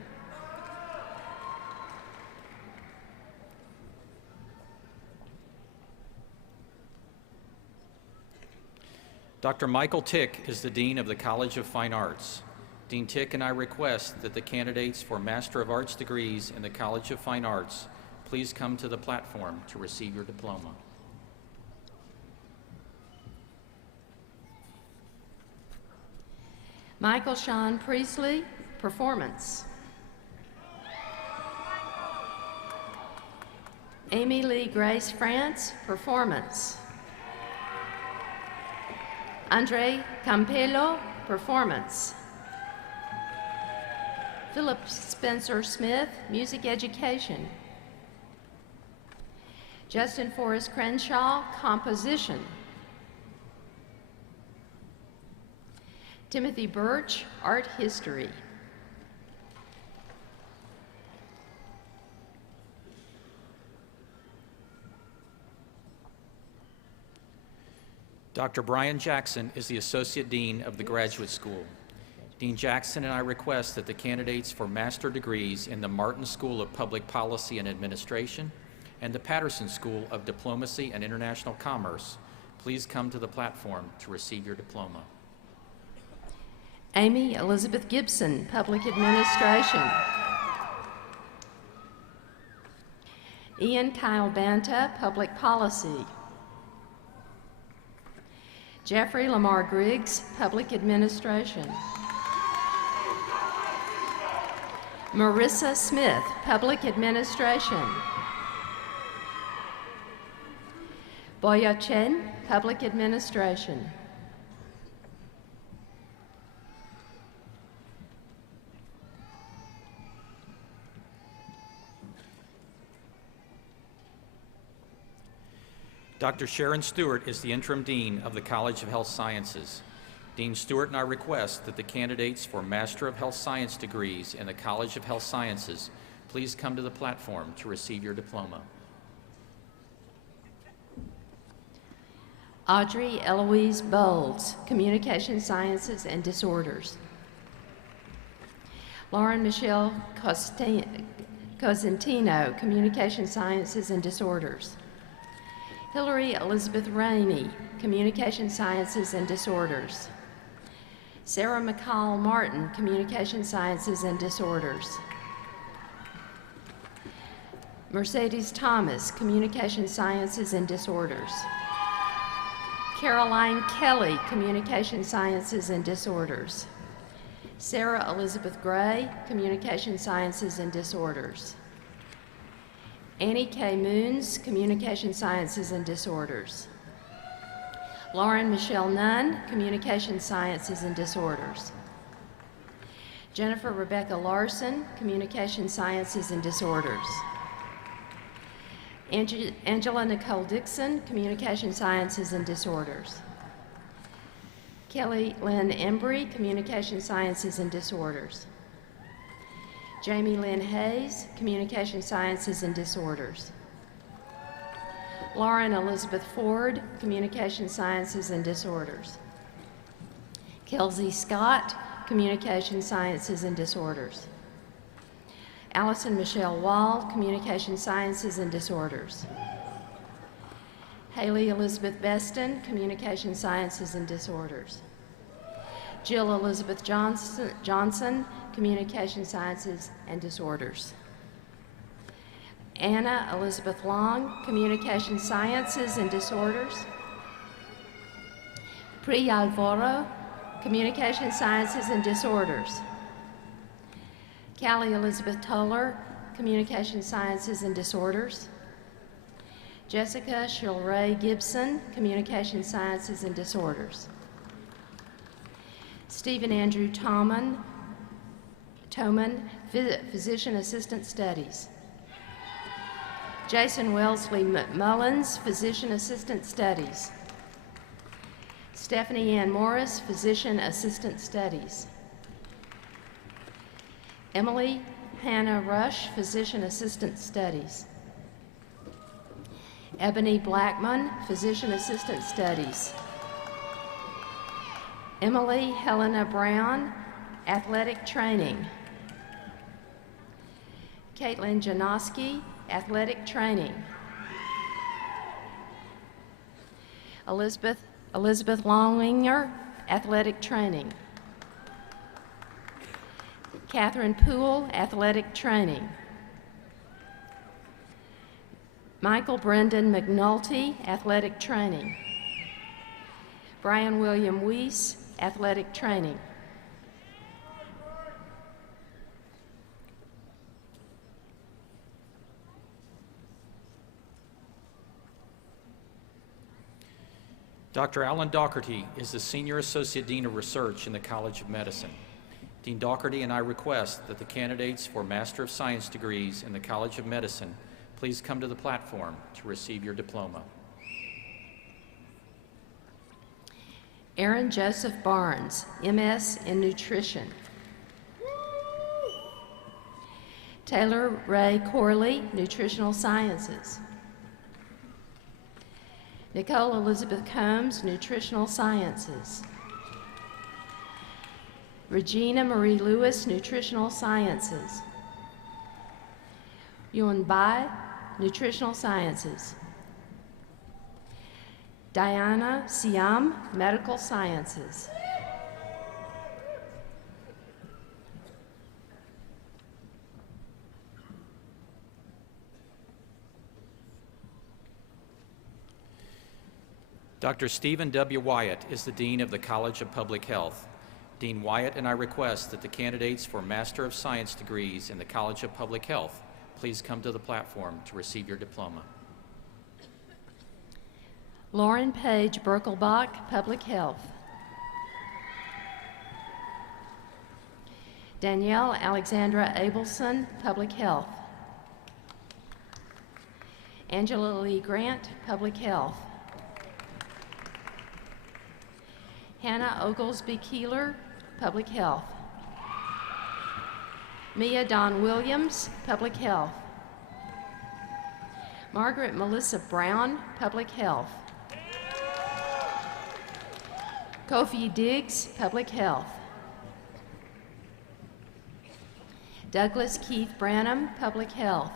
Dr. Michael Tick is the Dean of the College of Fine Arts. Dean Tick and I request that the candidates for Master of Arts degrees in the College of Fine Arts please come to the platform to receive your diploma. Michael Sean Priestley, Performance. Amy Lee Grace France, Performance. Andre Campello, Performance. Philip Spencer Smith, Music Education. Justin Forrest Crenshaw, Composition. Timothy Birch, Art History. Dr. Brian Jackson is the Associate Dean of the Graduate School. Dean Jackson and I request that the candidates for master degrees in the Martin School of Public Policy and Administration and the Patterson School of Diplomacy and International Commerce please come to the platform to receive your diploma. Amy Elizabeth Gibson, Public Administration. Ian Kyle Banta, Public Policy. Jeffrey Lamar Griggs, Public Administration. Marissa Smith, Public Administration. Boya Chen, Public Administration. Dr. Sharon Stewart is the Interim Dean of the College of Health Sciences. Dean Stewart and I request that the candidates for Master of Health Science degrees in the College of Health Sciences please come to the platform to receive your diploma. Audrey Eloise Bowles, Communication Sciences and Disorders. Lauren Michelle Cosentino, Communication Sciences and Disorders. Hillary Elizabeth Ramey, Communication Sciences and Disorders. Sarah McCall Martin, Communication Sciences and Disorders. Mercedes Thomas, Communication Sciences and Disorders. Caroline Kelly, Communication Sciences and Disorders. Sarah Elizabeth Gray, Communication Sciences and Disorders. Annie K. Moons, Communication Sciences and Disorders. Lauren Michelle Nunn, Communication Sciences and Disorders. Jennifer Rebecca Larson, Communication Sciences and Disorders. Angela Nicole Dixon, Communication Sciences and Disorders. Kelly Lynn Embry, Communication Sciences and Disorders. Jamie Lynn Hayes, Communication Sciences and Disorders. Lauren Elizabeth Ford, Communication Sciences and Disorders. Kelsey Scott, Communication Sciences and Disorders. Allison Michelle Wall, Communication Sciences and Disorders. Haley Elizabeth Beston, Communication Sciences and Disorders. Jill Elizabeth Johnson, Communication Sciences and Disorders. Anna Elizabeth Long, Communication Sciences and Disorders. Pri Alvaro, Communication Sciences and Disorders. Callie Elizabeth Toller, Communication Sciences and Disorders. Jessica Shilray Gibson, Communication Sciences and Disorders. Stephen Andrew Toman, Physician Assistant Studies. Jason Wellesley Mullins, Physician Assistant Studies. Stephanie Ann Morris, Physician Assistant Studies. Emily Hannah Rush, Physician Assistant Studies. Ebony Blackman, Physician Assistant Studies. Emily Helena Brown, Athletic Training. Caitlin Janoski, Athletic Training. Elizabeth Longinger, Athletic Training. Catherine Poole, Athletic Training. Michael Brendan McNulty, Athletic Training. Brian William Weiss, Athletic Training. Dr. Alan Dougherty is the Senior Associate Dean of Research in the College of Medicine. Dean Dougherty and I request that the candidates for Master of Science degrees in the College of Medicine please come to the platform to receive your diploma. Aaron Joseph Barnes, MS in Nutrition. Taylor Ray Corley, Nutritional Sciences. Nicole Elizabeth Combs, Nutritional Sciences. Regina Marie Lewis, Nutritional Sciences. Yun Bai, Nutritional Sciences. Diana Siam, Medical Sciences. Dr. Stephen W. Wyatt is the Dean of the College of Public Health. Dean Wyatt and I request that the candidates for Master of Science degrees in the College of Public Health please come to the platform to receive your diploma. Lauren Page Berkelbach, Public Health. Danielle Alexandra Abelson, Public Health. Angela Lee Grant, Public Health. Hannah Oglesby Keeler, Public Health. Mia Dawn Williams, Public Health. Margaret Melissa Brown, Public Health. Kofi Diggs, Public Health. Douglas Keith Branham, Public Health.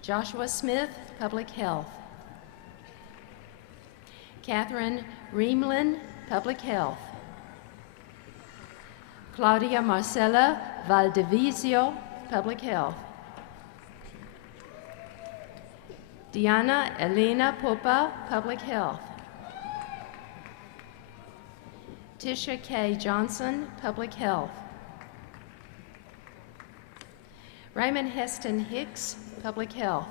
Joshua Smith, Public Health. Catherine Reemlin, Public Health. Claudia Marcela Valdivizio, Public Health. Diana Elena Popa, Public Health. Tisha K. Johnson, Public Health. Raymond Heston Hicks, Public Health.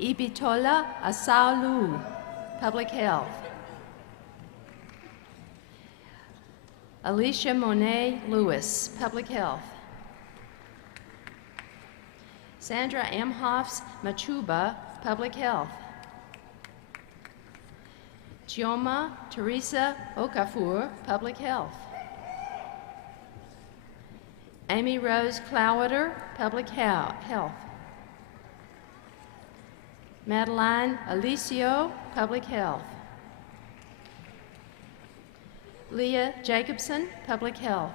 Ibitola Asalu, Public Health. Alicia Monet Lewis, Public Health. Sandra Amhoffs Machuba, Public Health. Chioma Teresa Okafor, Public Health. Amy Rose Clowater, Public Health. Madeline Alicio, Public Health. Leah Jacobson, Public Health.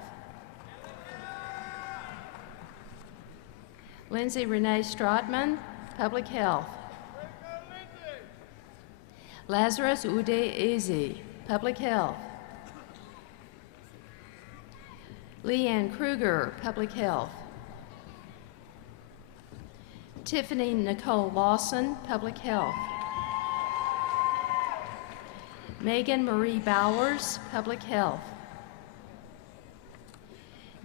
Lindsay Renee Stratman, Public Health. Lazarus Ude Ezi, Public Health. Leanne Kruger, Public Health. Tiffany Nicole Lawson, Public Health. Megan Marie Bowers, Public Health.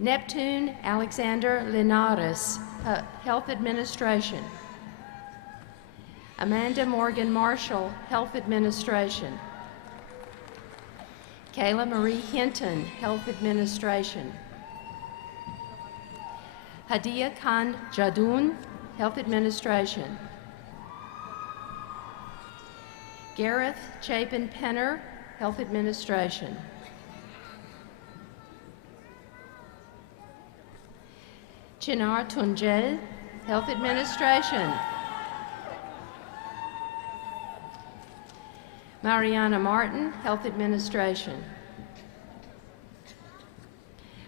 Neptune Alexander Linares, Health Administration. Amanda Morgan Marshall, Health Administration. Kayla Marie Hinton, Health Administration. Hadia Khan Jadoun, Health Administration. Gareth Chapin Penner, Health Administration. Chinar Tunjel, Health Administration. Mariana Martin, Health Administration.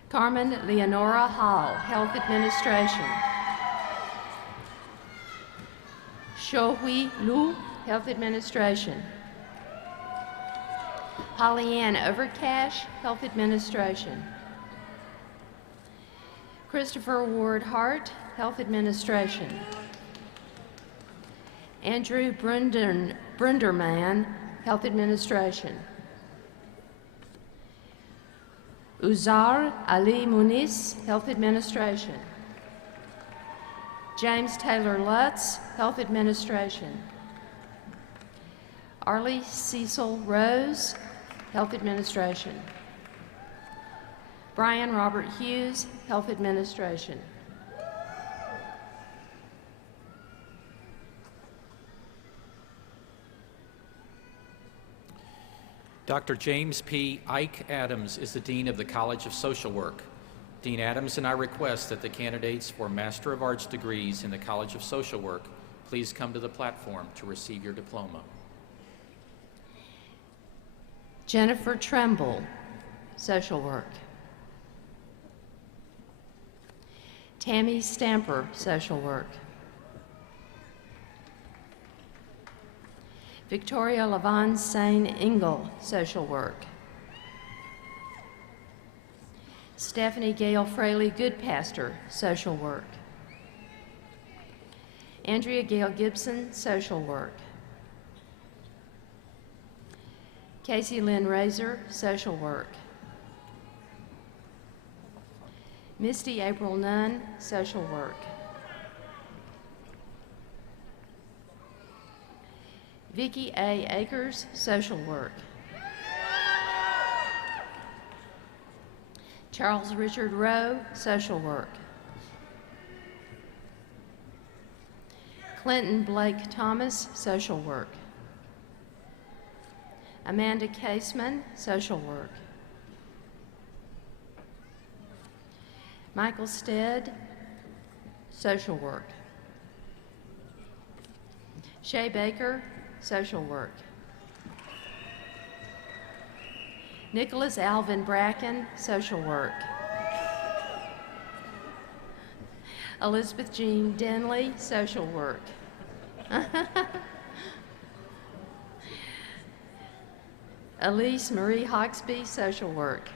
Carmen Leonora Hall, Health Administration. Shohui Lu, Health Administration. Hollyann Overcash, Health Administration. Christopher Ward Hart, Health Administration. Andrew Brunderman, Health Administration. Uzar Ali Muniz, Health Administration. James Taylor Lutz, Health Administration. Arlie Cecil Rose, Health Administration. Brian Robert Hughes, Health Administration. Dr. James P. Ike Adams is the Dean of the College of Social Work. Dean Adams and I request that the candidates for Master of Arts degrees in the College of Social Work please come to the platform to receive your diploma. Jennifer Tremble, Social Work. Tammy Stamper, Social Work. Victoria Lavon Sain Engel, Social Work. Stephanie Gail Fraley Goodpaster, Social Work. Andrea Gail Gibson, Social Work. Casey Lynn Razor, Social Work. Misty April Nunn, Social Work. Vicki A. Akers, Social Work. Charles Richard Rowe, Social Work. Clinton Blake Thomas, Social Work. Amanda Caseman, Social Work. Michael Stead, Social Work. Shay Baker, Social Work. Nicholas Alvin Bracken, Social Work. Elizabeth Jean Denley, Social Work. Elise Marie Hawksby, Social Work.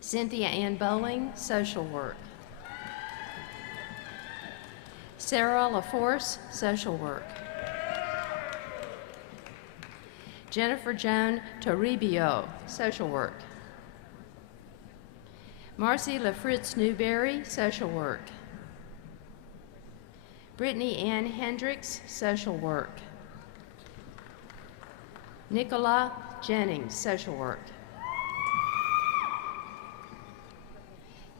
Cynthia Ann Bowling, Social Work. Sarah LaForce, Social Work. Jennifer Joan Toribio, Social Work. Marcy LaFritz Newberry, Social Work. Brittany Ann Hendricks, Social Work. Nicola Jennings, Social Work.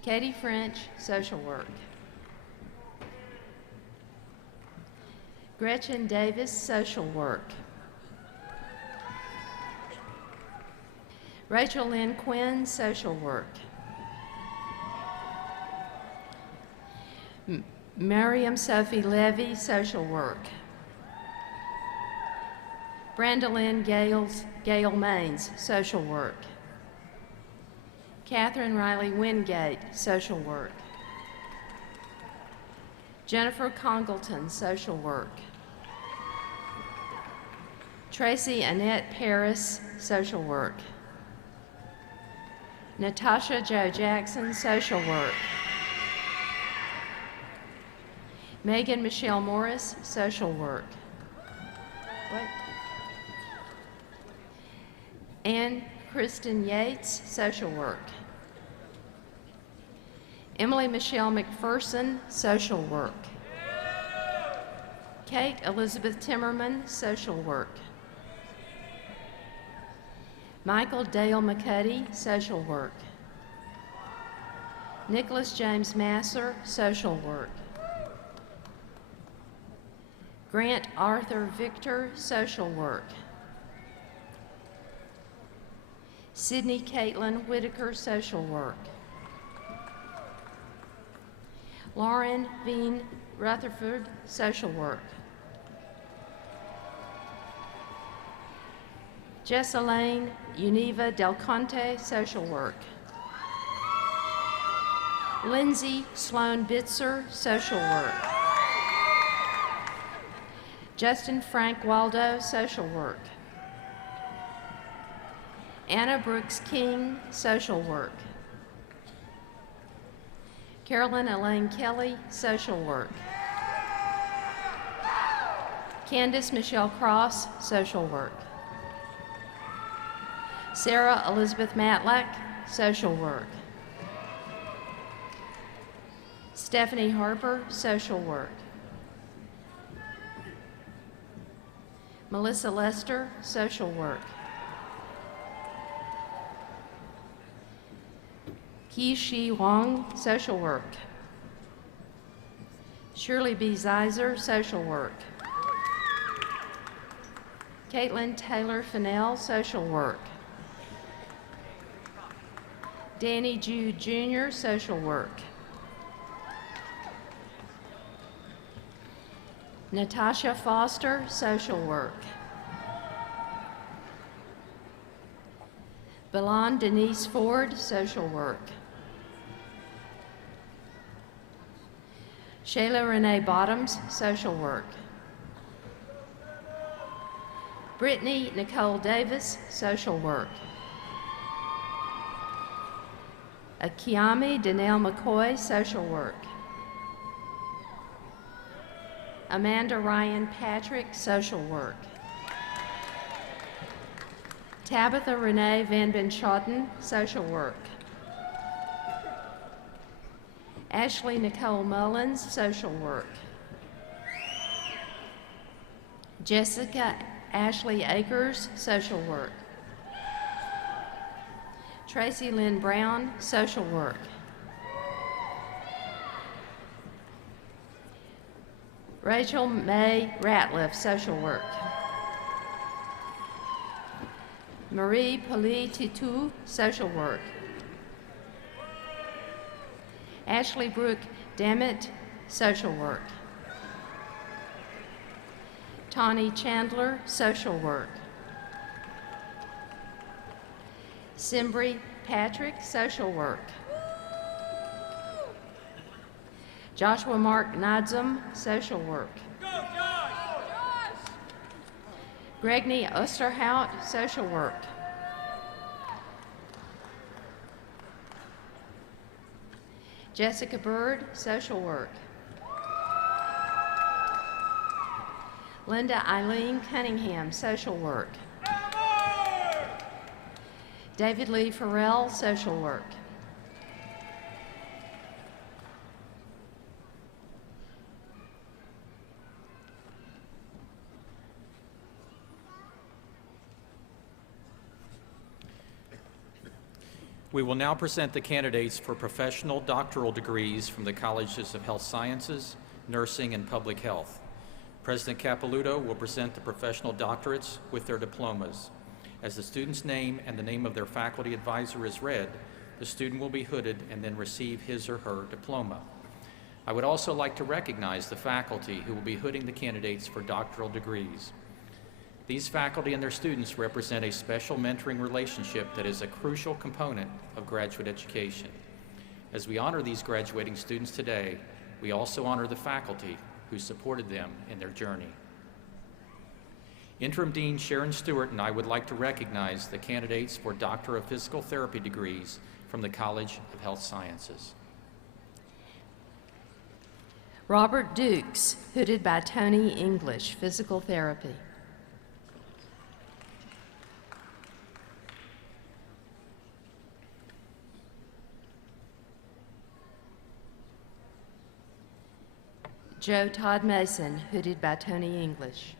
Katie French, Social Work. Gretchen Davis, Social Work. Rachel Lynn Quinn, Social Work. Miriam Sophie Levy, social work. Brandalyn Gail Maines, social work. Catherine Riley Wingate, social work. Jennifer Congleton, social work. Tracy Annette Paris, social work. Natasha Jo Jackson, social work. Megan Michelle Morris, social work. Ann Kristen Yates, social work. Emily Michelle McPherson, social work. Kate Elizabeth Timmerman, social work. Michael Dale McCuddy, social work. Nicholas James Masser, social work. Grant Arthur Victor, social work. Sydney Caitlin Whitaker, social work. Lauren Veen Rutherford, social work. Jessalane Univa Del Conte, social work. Lindsay Sloan Bitzer, social work. Justin Frank Waldo, social work. Anna Brooks King, social work. Carolyn Elaine Kelly, social work. Candace Michelle Cross, social work. Sarah Elizabeth Matlack, social work. Stephanie Harper, social work. Melissa Lester, social work. Ki-Shi Wong, social work. Shirley B. Zeiser, social work. Caitlin Taylor Fennell, social work. Danny Jude Jr., social work. Natasha Foster, social work. Belon Denise Ford, social work. Shayla Renee Bottoms, social work. Brittany Nicole Davis, social work. Akiami Danelle McCoy, social work. Amanda Ryan Patrick, social work. Tabitha Renee Van Benschoten, social work. Ashley Nicole Mullins, social work. Jessica Ashley Akers, social work. Tracy Lynn Brown, social work. Rachel May Ratliff, social work. Marie Poli Titu, social work. Ashley Brooke Dammit, social work. Tawny Chandler, social work. Simbri Patrick, social work. Joshua Mark Nadzum, social work. Gregney Osterhout, social work. Jessica Bird, social work. Linda Eileen Cunningham, social work. David Lee Farrell, social work. We will now present the candidates for professional doctoral degrees from the Colleges of Health Sciences, Nursing, and Public Health. President Capilouto will present the professional doctorates with their diplomas. As the student's name and the name of their faculty advisor is read, the student will be hooded and then receive his or her diploma. I would also like to recognize the faculty who will be hooding the candidates for doctoral degrees. These faculty and their students represent a special mentoring relationship that is a crucial component of graduate education. As we honor these graduating students today, we also honor the faculty who supported them in their journey. Interim Dean Sharon Stewart and I would like to recognize the candidates for Doctor of Physical Therapy degrees from the College of Health Sciences. Robert Dukes, hooded by Tony English, Physical Therapy. Joe Todd Mason, hooded by Tony English.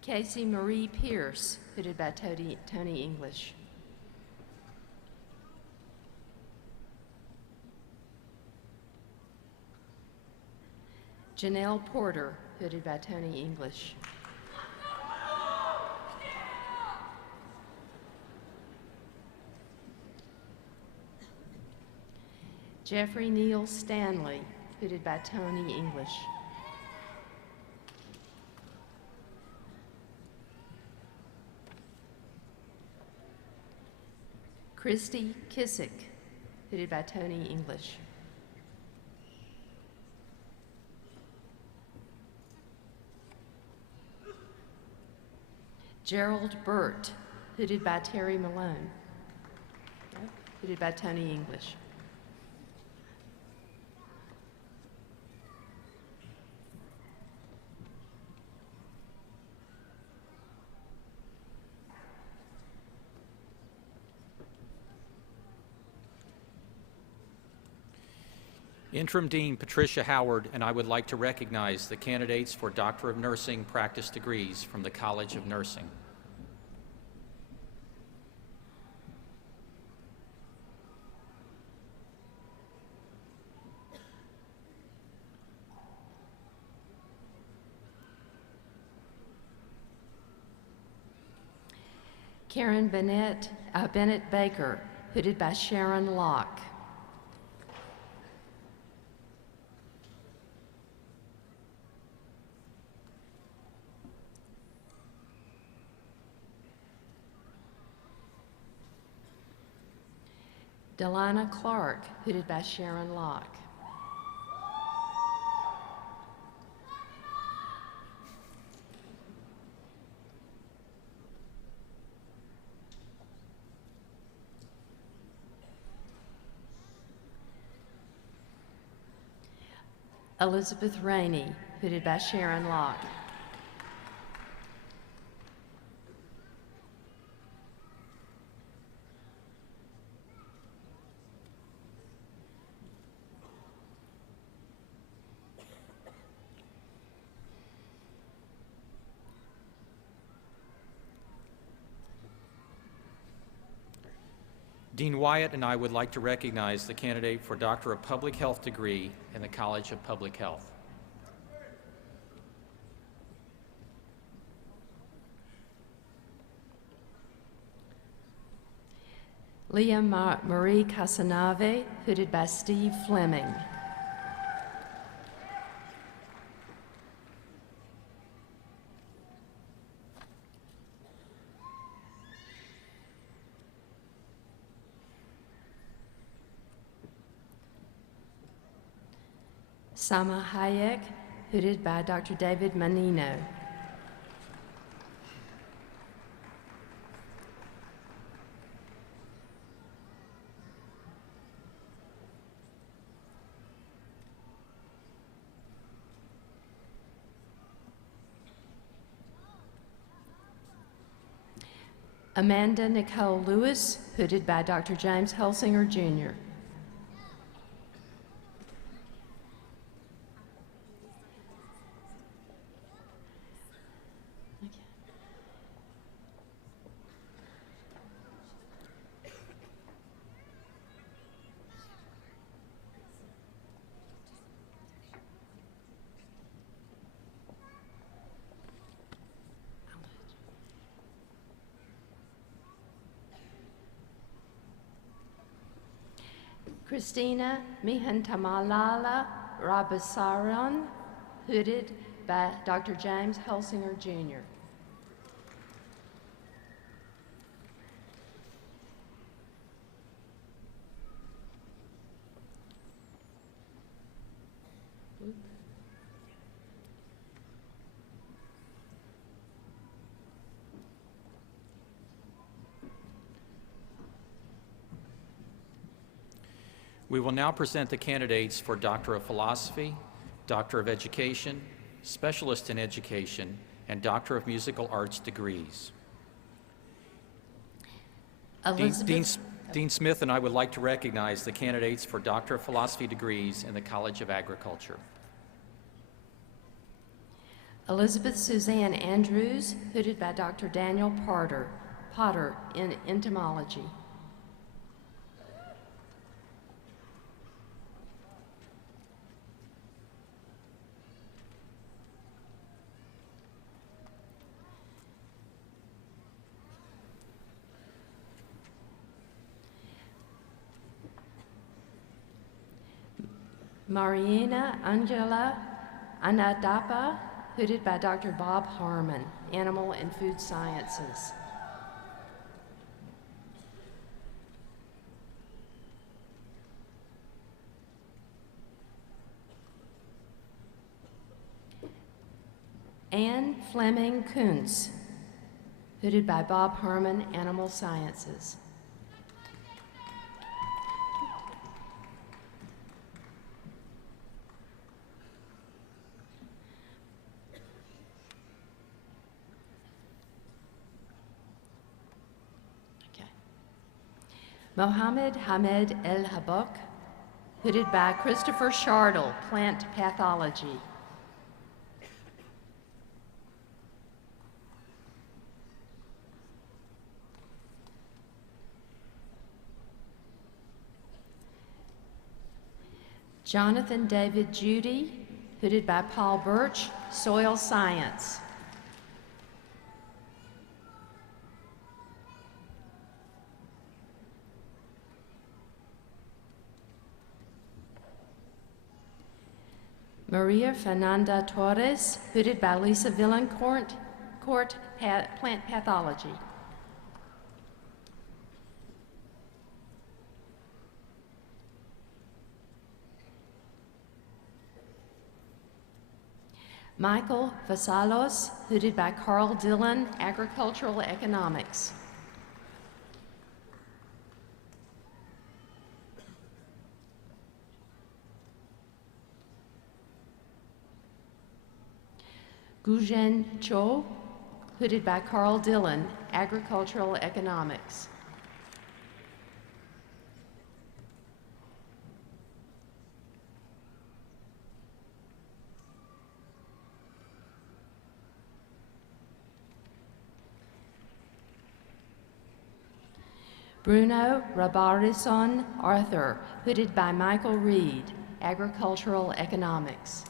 Casey Marie Pierce, hooded by Tony English. Janelle Porter, hooded by Tony English. Jeffrey Neal Stanley, hooded by Tony English. Christy Kissick, hooded by Tony English. Gerald Burt, hooded by Terry Malone, hooded by Tony English. Interim Dean Patricia Howard and I would like to recognize the candidates for Doctor of Nursing practice degrees from the College of Nursing. Karen Bennett Baker, hooded by Sharon Locke. Delana Clark, hooded by Sharon Locke. Elizabeth Rainey, hooded by Sharon Locke. Dean Wyatt and I would like to recognize the candidate for Doctor of Public Health degree in the College of Public Health. Leah Marie Casanave, hooded by Steve Fleming. Sama Hayek, hooded by Dr. David Manino. Amanda Nicole Lewis, hooded by Dr. James Helsinger, Jr. Christina Mihantamalala Rabasaran, hooded by Dr. James Helsinger, Jr. We will now present the candidates for Doctor of Philosophy, Doctor of Education, Specialist in Education, and Doctor of Musical Arts degrees. Dean Smith and I would like to recognize the candidates for Doctor of Philosophy degrees in the College of Agriculture. Elizabeth Suzanne Andrews, hooded by Dr. Daniel Potter in entomology. Mariana Angela Anadapa, hooded by Dr. Bob Harmon, Animal and Food Sciences. Anne Fleming Kuntz, hooded by Bob Harmon, Animal Sciences. Mohammed Hamed El Habok, hooded by Christopher Shardle, Plant Pathology. Jonathan David Judy, hooded by Paul Birch, Soil Science. Maria Fernanda Torres, hooded by Lisa Villancourt, Plant Pathology. Michael Vasalos, hooded by Carl Dillon, Agricultural Economics. Gujen Cho, hooded by Carl Dillon, Agricultural Economics. Bruno Rabarison Arthur, hooded by Michael Reed, Agricultural Economics.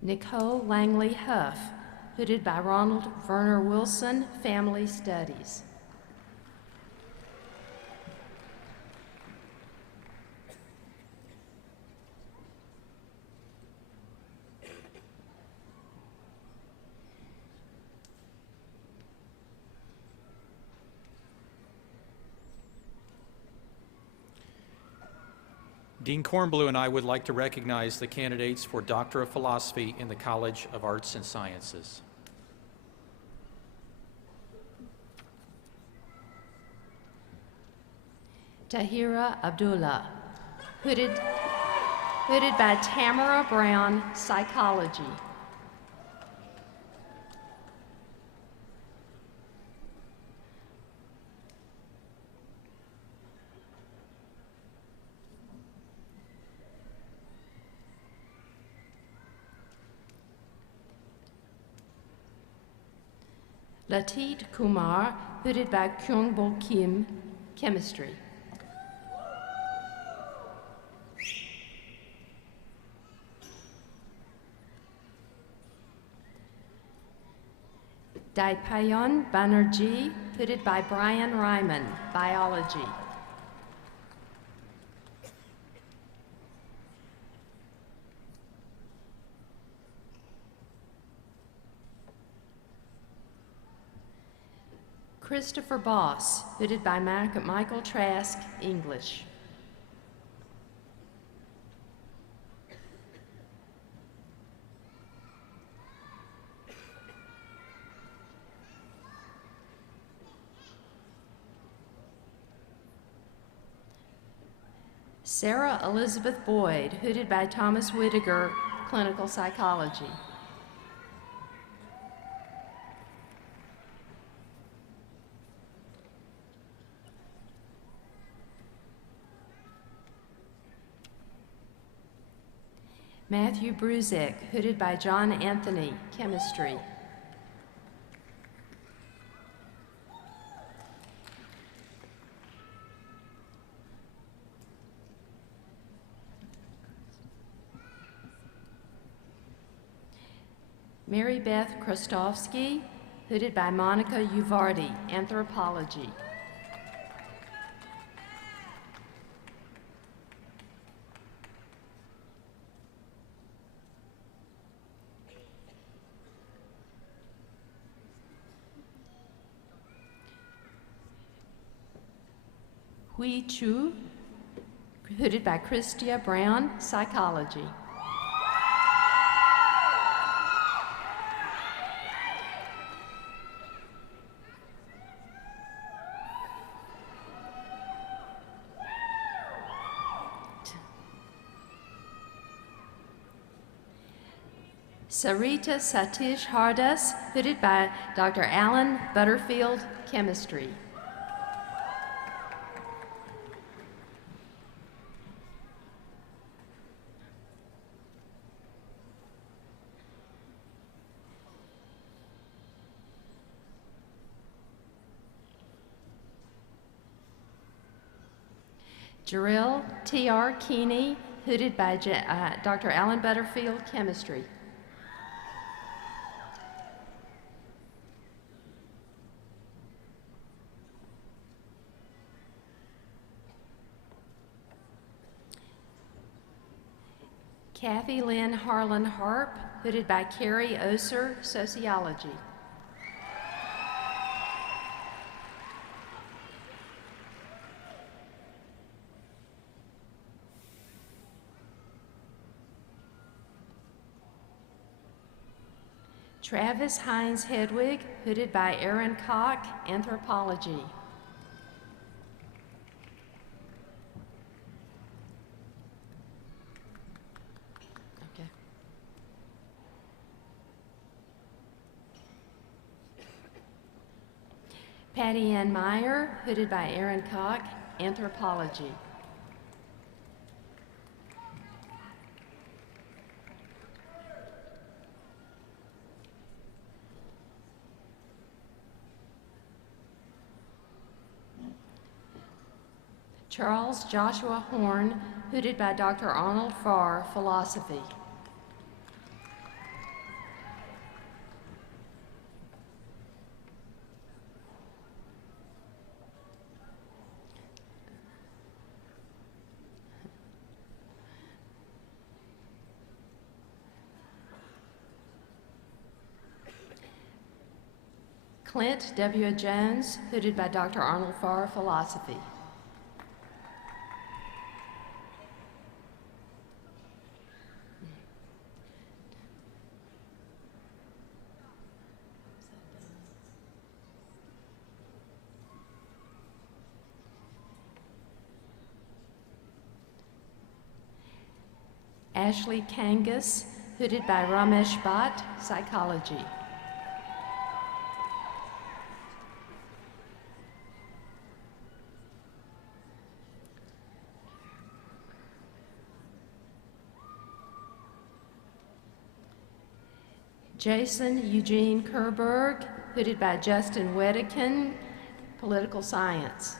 Nicole Langley Huff, hooded by Ronald Verner Wilson, Family Studies. Dean Kornblue and I would like to recognize the candidates for Doctor of Philosophy in the College of Arts and Sciences. Tahira Abdullah, hooded by Tamara Brown, Psychology. Latit Kumar, hooded by Kyungbo Kim, Chemistry. Daipayon Banerjee, hooded by Brian Ryman, biology. Christopher Boss, hooded by Michael Trask, English. Sarah Elizabeth Boyd, hooded by Thomas Whittaker, clinical psychology. Matthew Bruzek, hooded by John Anthony, chemistry. Mary Beth Krostovsky, hooded by Monica Uvardi, anthropology. Hui Chu, hooded by Christia Brown, psychology. Sarita Satish Hardas, hooded by Dr. Alan Butterfield, chemistry. Jarrell T.R. Keeney, hooded by Dr. Alan Butterfield, chemistry. Kathy Lynn Harlan Harp, hooded by Carrie Oser, sociology. Travis Hines Hedwig, hooded by Aaron Koch, anthropology. Okay. Patty Ann Meyer, hooded by Aaron Koch, anthropology. Charles Joshua Horn, hooded by Dr. Arnold Farr, philosophy. Clint W. Jones, hooded by Dr. Arnold Farr, philosophy. Ashley Kangas, hooded by Ramesh Bhatt, psychology. Jason Eugene Kerberg, hooded by Justin Wedekin, political science.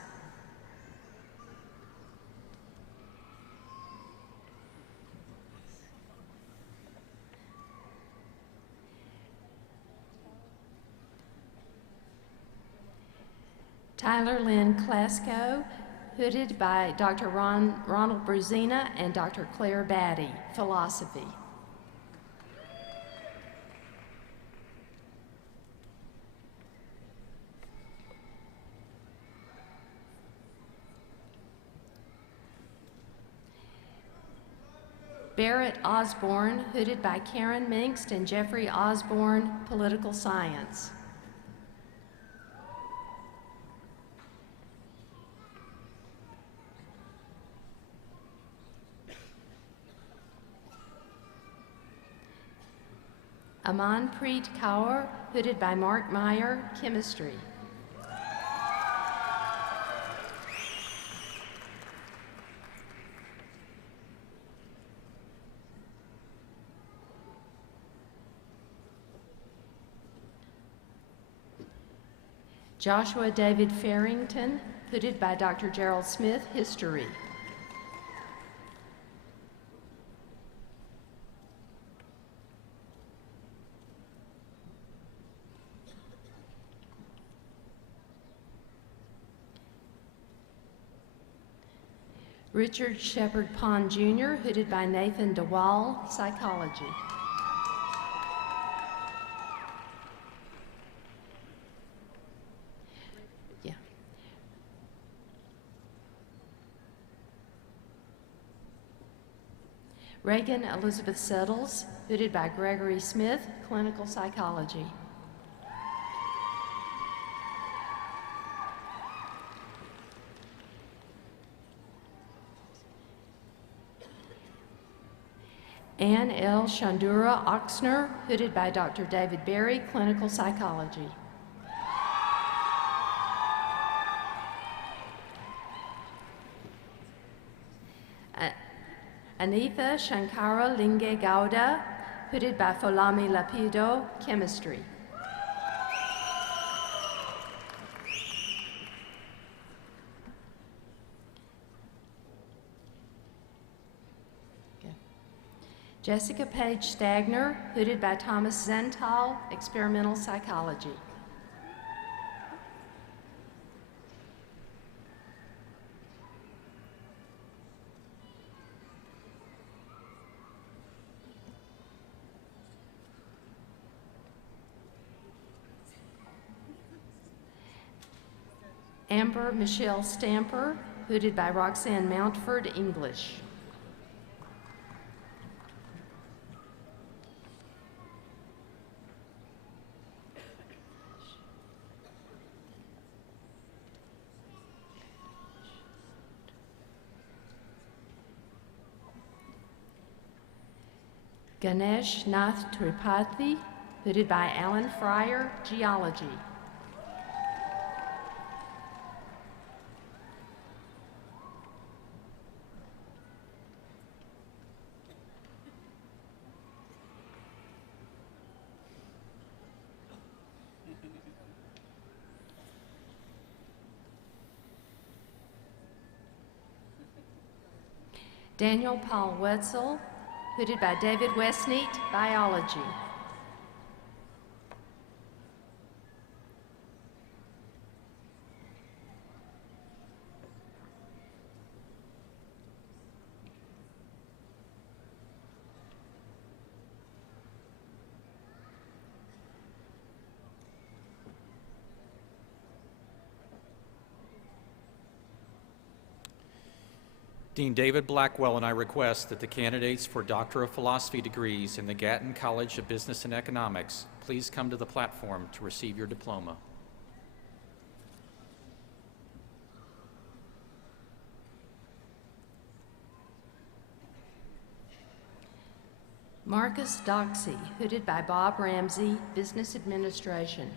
Tyler Lynn Klasko, hooded by Dr. Ronald Bruzina and Dr. Claire Batty, philosophy. Barrett Osborne, hooded by Karen Minkst and Jeffrey Osborne, political science. Amanpreet Kaur, hooded by Mark Meyer, chemistry. Joshua David Farrington, hooded by Dr. Gerald Smith, history. Richard Shepard Pond Jr., hooded by Nathan DeWall, psychology. Yeah. Reagan Elizabeth Settles, hooded by Gregory Smith, clinical psychology. Anne L. Shandura Oxner, hooded by Dr. David Berry, clinical psychology. Anitha Shankara Linge Gowda, hooded by Folami Lapido, chemistry. Jessica Page Stagner, hooded by Thomas Zental, experimental psychology. Amber Michelle Stamper, hooded by Roxanne Mountford, English. Ganesh Nath Tripathi, hooded by Alan Fryer, geology. Daniel Paul Wetzel, hooded by David Westneat, biology. Dean David Blackwell and I request that the candidates for Doctor of Philosophy degrees in the Gatton College of Business and Economics please come to the platform to receive your diploma. Marcus Doxey, hooded by Bob Ramsey, business administration.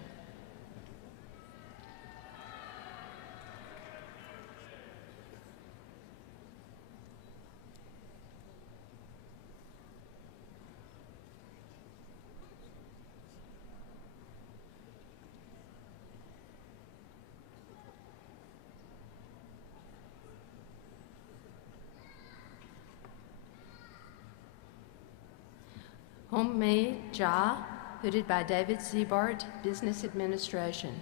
Homemade Ja, hooded by David Siebart, business administration.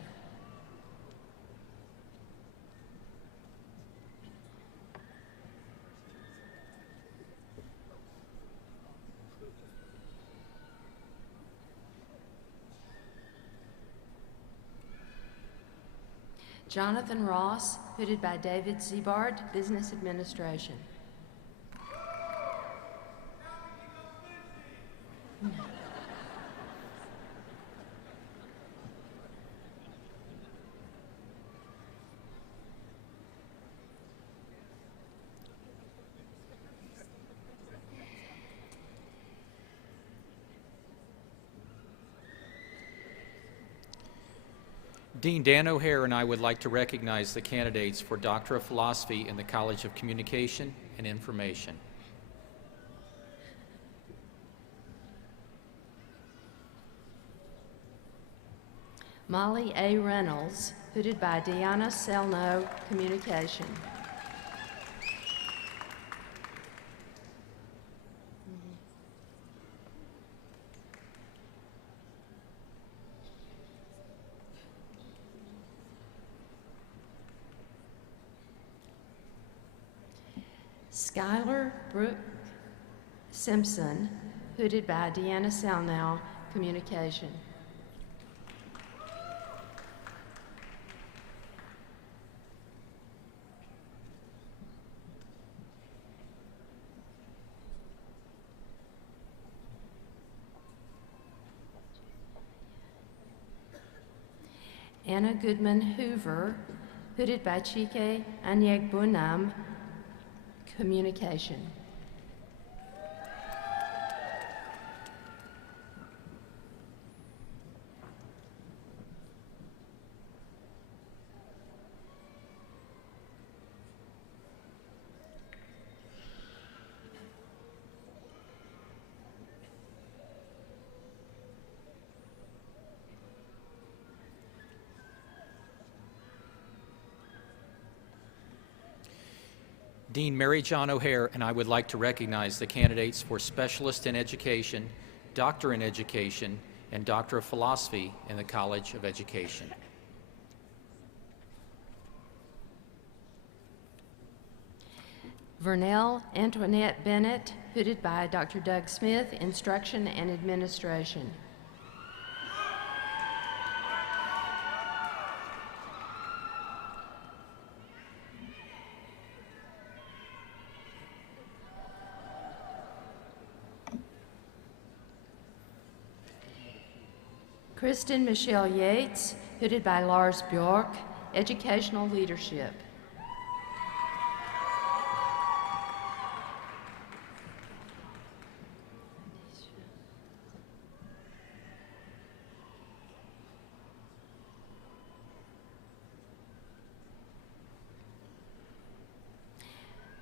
Jonathan Ross, hooded by David Ziebard, Business Administration. Dean Dan O'Hare and I would like to recognize the candidates for Doctor of Philosophy in the College of Communication and Information. Molly A. Reynolds, hooded by Deanna Selno, Communication. Skylar Brooke Simpson, hooded by Deanna Selnow, Communication. Anna Goodman Hoover, hooded by Chike Anyegbunam, Communication. Dean Mary John O'Hare and I would like to recognize the candidates for Specialist in Education, Doctor in Education, and Doctor of Philosophy in the College of Education. Vernell Antoinette Bennett, hooded by Dr. Doug Smith, Instruction and Administration. Kristen Michelle Yates, hooded by Lars Bjork, Educational Leadership.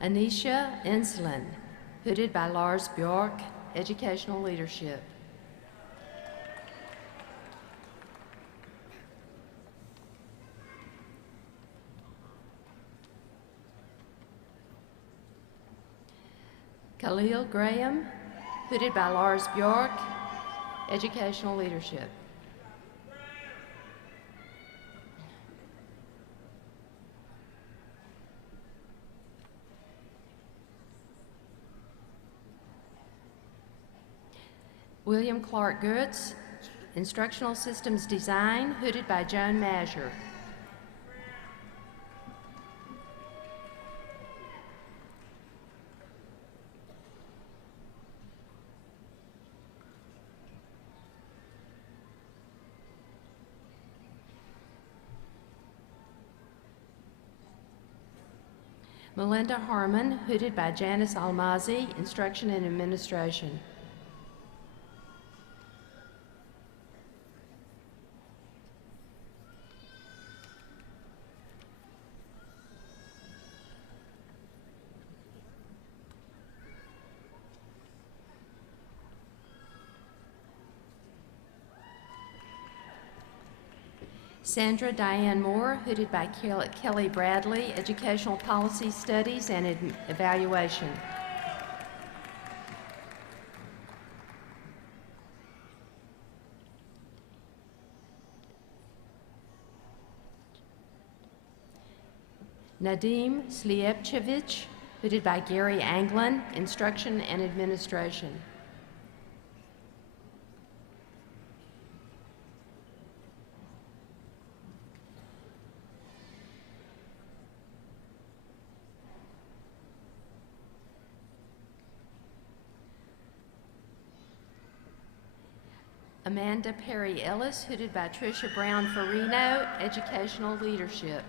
Anisha Enslin, hooded by Lars Bjork, Educational Leadership. Khalil Graham, hooded by Lars Bjork, Educational Leadership. William Clark Goetz, Instructional Systems Design, hooded by Joan Mazur. Melinda Harmon, hooded by Janice Almazi, Instruction and Administration. Sandra Diane Moore, hooded by Kelly Bradley, Educational Policy Studies and Evaluation. Nadim Slijepchevich, hooded by Gary Anglin, Instruction and Administration. Amanda Perry Ellis, hooded by Tricia Brown Farino, Educational Leadership.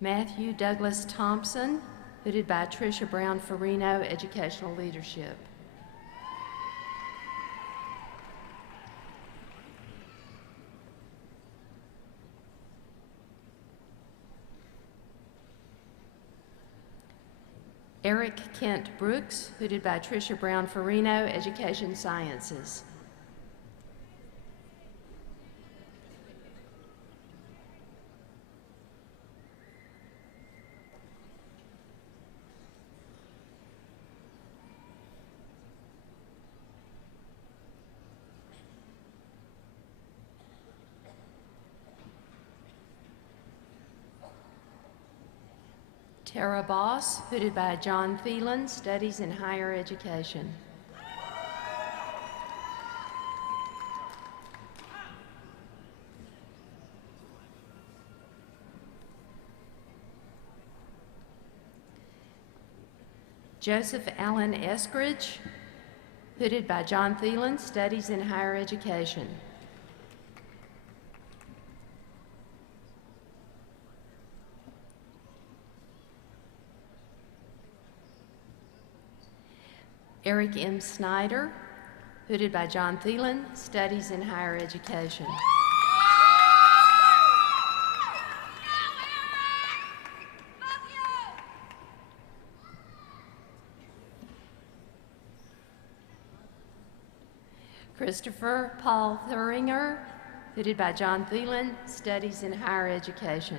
Matthew Douglas Thompson, hooded by Tricia Brown Farino, Educational Leadership. Eric Kent Brooks, hooded by Tricia Brown Farino, Education Sciences. Tara Boss, hooded by John Thielen, Studies in Higher Education. Joseph Allen Eskridge, hooded by John Thielen, Studies in Higher Education. Eric M. Snyder, hooded by John Thielen, Studies in Higher Education. Christopher Paul Thuringer, hooded by John Thielen, Studies in Higher Education.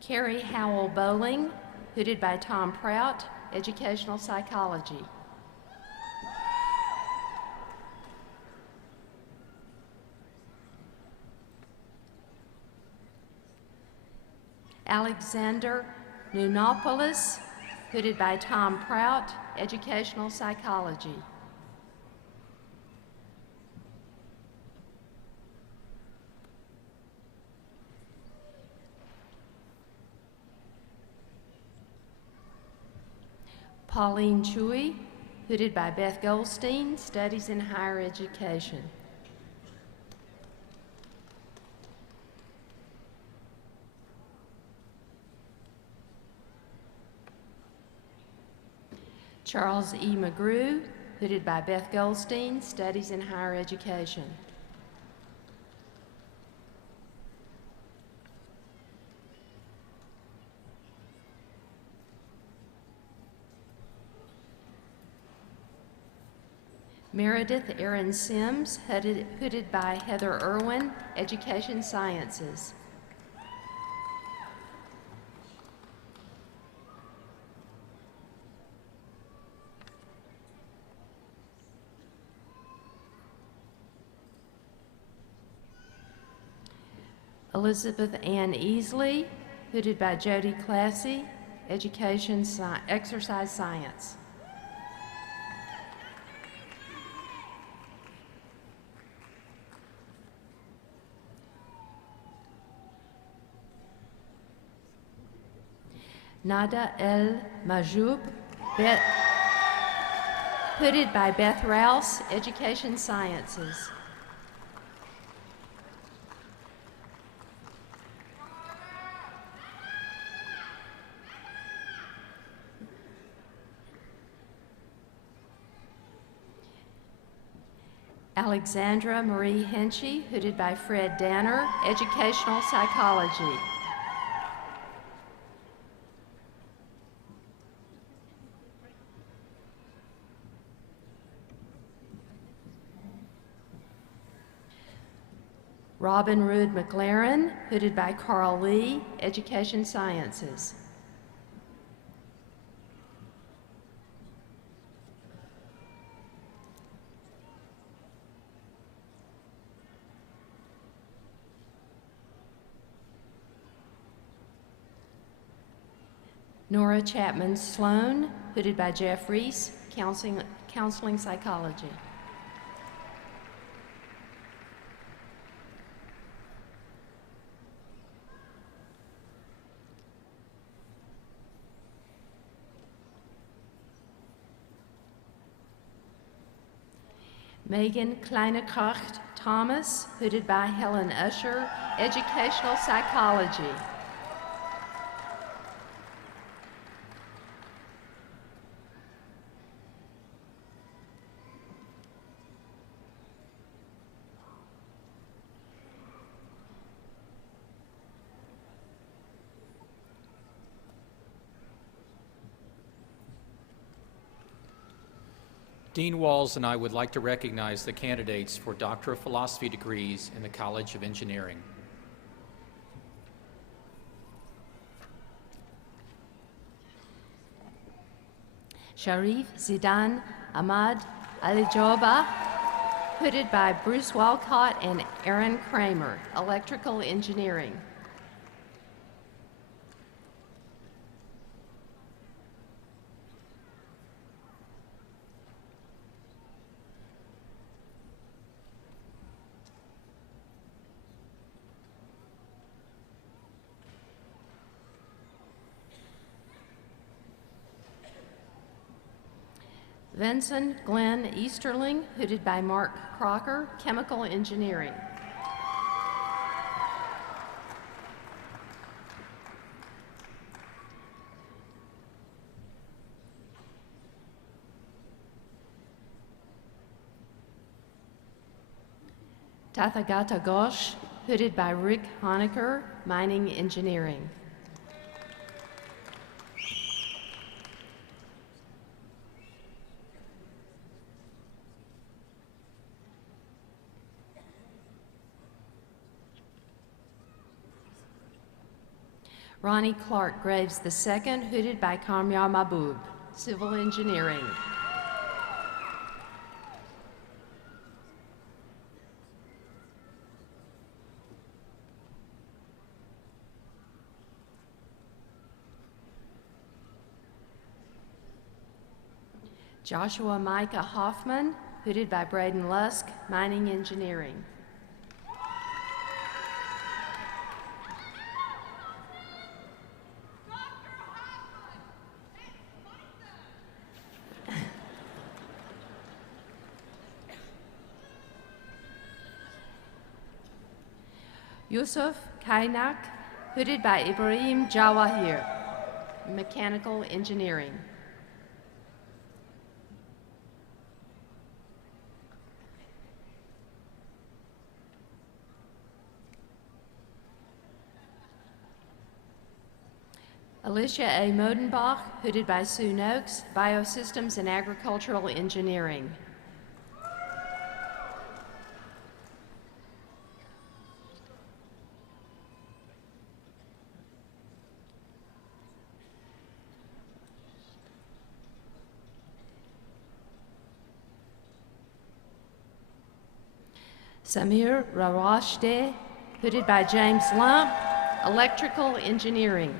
Carrie Howell Bowling, hooded by Tom Prout, Educational Psychology. Alexander Nunopoulos, hooded by Tom Prout, Educational Psychology. Pauline Chewy, hooded by Beth Goldstein, Studies in Higher Education. Charles E. McGrew, hooded by Beth Goldstein, Studies in Higher Education. Meredith Erin Sims, hooded by Heather Irwin, Education Sciences. Elizabeth Ann Easley, hooded by Jody Classy, Exercise Science. Nada El Majoub, hooded by Beth Rouse, Education Sciences. Alexandra Marie Henchy, hooded by Fred Danner, Educational Psychology. Robin Rood McLaren, hooded by Carl Lee, Education Sciences. Nora Chapman Sloan, hooded by Jeff Reese, counseling psychology. Megan Kleinekracht Thomas, hooded by Helen Usher, educational psychology. Dean Walls and I would like to recognize the candidates for Doctor of Philosophy degrees in the College of Engineering. Sharif Zidan Ahmad Alijoba, hooded by Bruce Walcott and Aaron Kramer, electrical engineering. Vincent Glenn Easterling, hooded by Mark Crocker, chemical engineering. Tathagata Ghosh, hooded by Rick Honecker, mining engineering. Ronnie Clark Graves II, hooded by Kamya Mahbub, civil engineering. Joshua Micah Hoffman, hooded by Braden Lusk, mining engineering. Yusuf Kainak, hooded by Ibrahim Jawahir, mechanical engineering. Alicia A. Modenbach, hooded by Sue Noakes, biosystems and agricultural engineering. Samir Rawashde, hooded by James Lump, electrical engineering.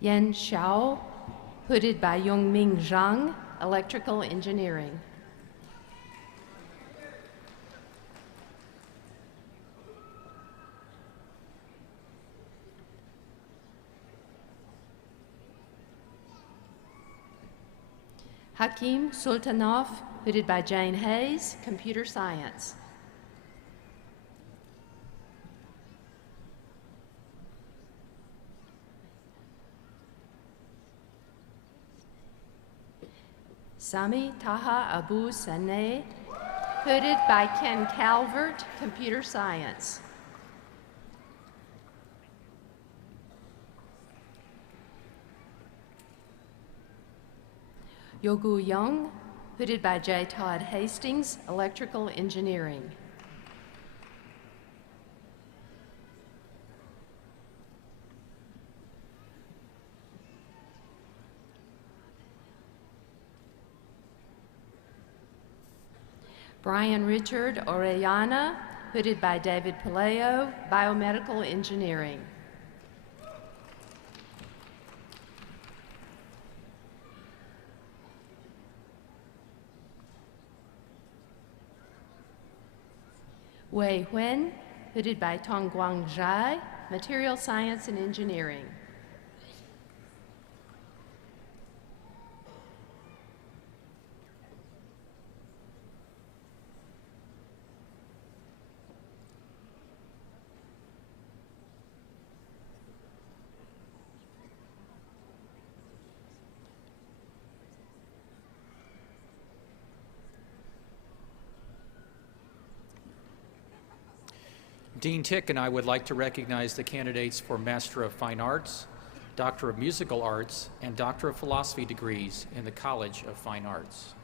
Yan Xiao, hooded by Yongming Zhang, electrical engineering. Hakim Sultanov, hooded by Jane Hayes, computer science. Sami Taha Abu Saneh, hooded by Ken Calvert, computer science. Yogu Young, hooded by J. Todd Hastings, electrical engineering. Brian Richard Orellana, hooded by David Palayo, Biomedical Engineering. Wei Wen, hooded by Tongguang Zhai, Material Science and Engineering. Dean Tick and I would like to recognize the candidates for Master of Fine Arts, Doctor of Musical Arts, and Doctor of Philosophy degrees in the College of Fine Arts.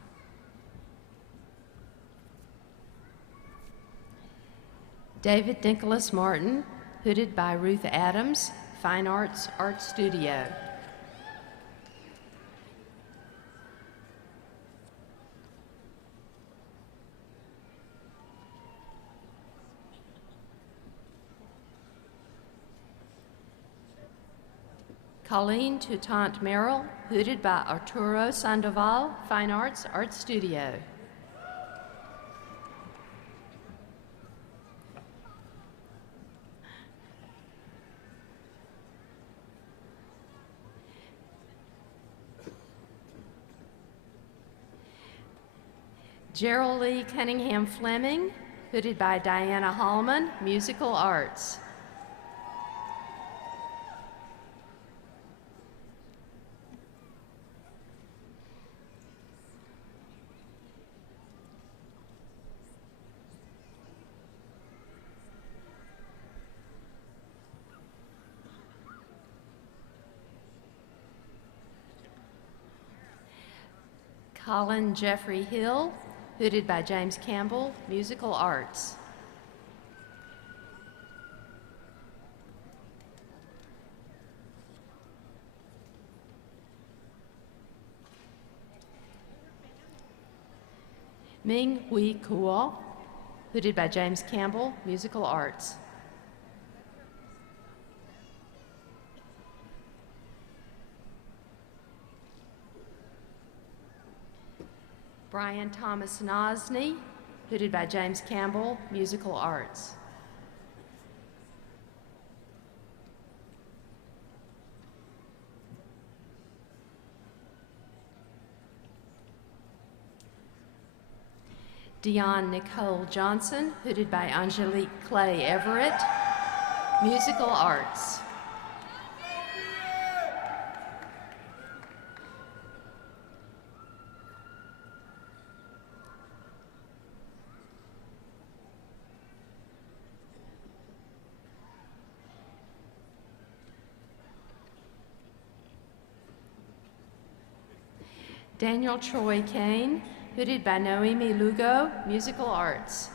David Nicholas Martin, hooded by Ruth Adams, Fine Arts Art Studio. Colleen Toutant Merrill, hooded by Arturo Sandoval, Fine Arts Art Studio. Gerald Lee Cunningham Fleming, hooded by Diana Hallman, Musical Arts. Colin Jeffrey Hill, hooded by James Campbell, Musical Arts. Ming Hui Kuo, hooded by James Campbell, Musical Arts. Brian Thomas Nosney, hooded by James Campbell, Musical Arts. Dion Nicole Johnson, hooded by Angelique Clay Everett, Musical Arts. Daniel Troy Kane, hooded by Noemi Lugo, Musical Arts.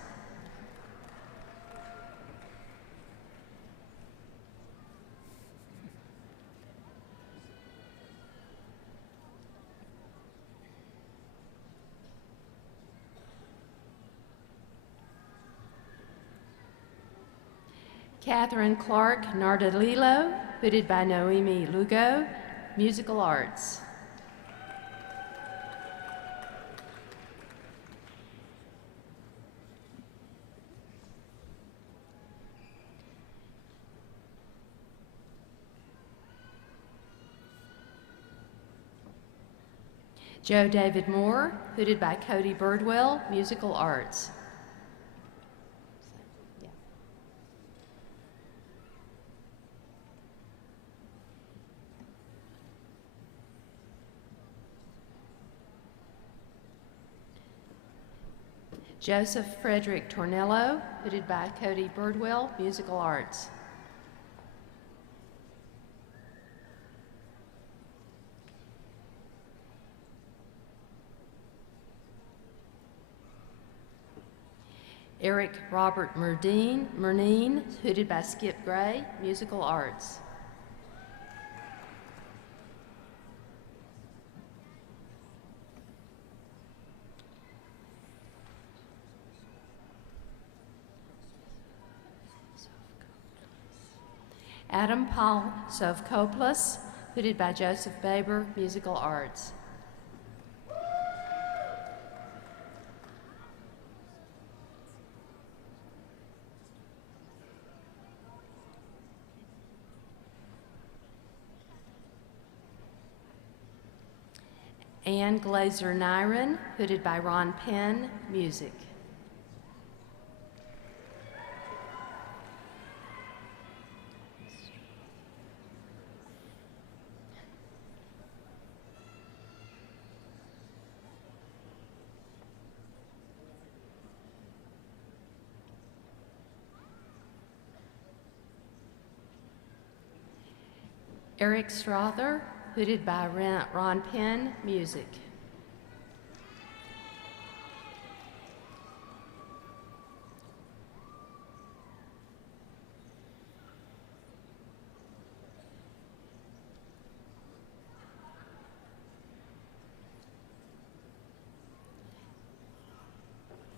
Catherine Clark Nardalilo, hooded by Noemi Lugo, Musical Arts. Joe David Moore, hooded by Cody Birdwell, Musical Arts. Joseph Frederick Tornello, hooded by Cody Birdwell, Musical Arts. Eric Robert Murneen, hooded by Skip Gray, Musical Arts. Adam Paul Sovkopoulos, hooded by Joseph Baber, Musical Arts. Ann Glazer-Nyron, hooded by Ron Penn, Music. Eric Strother, hooded by Ron Penn, Music.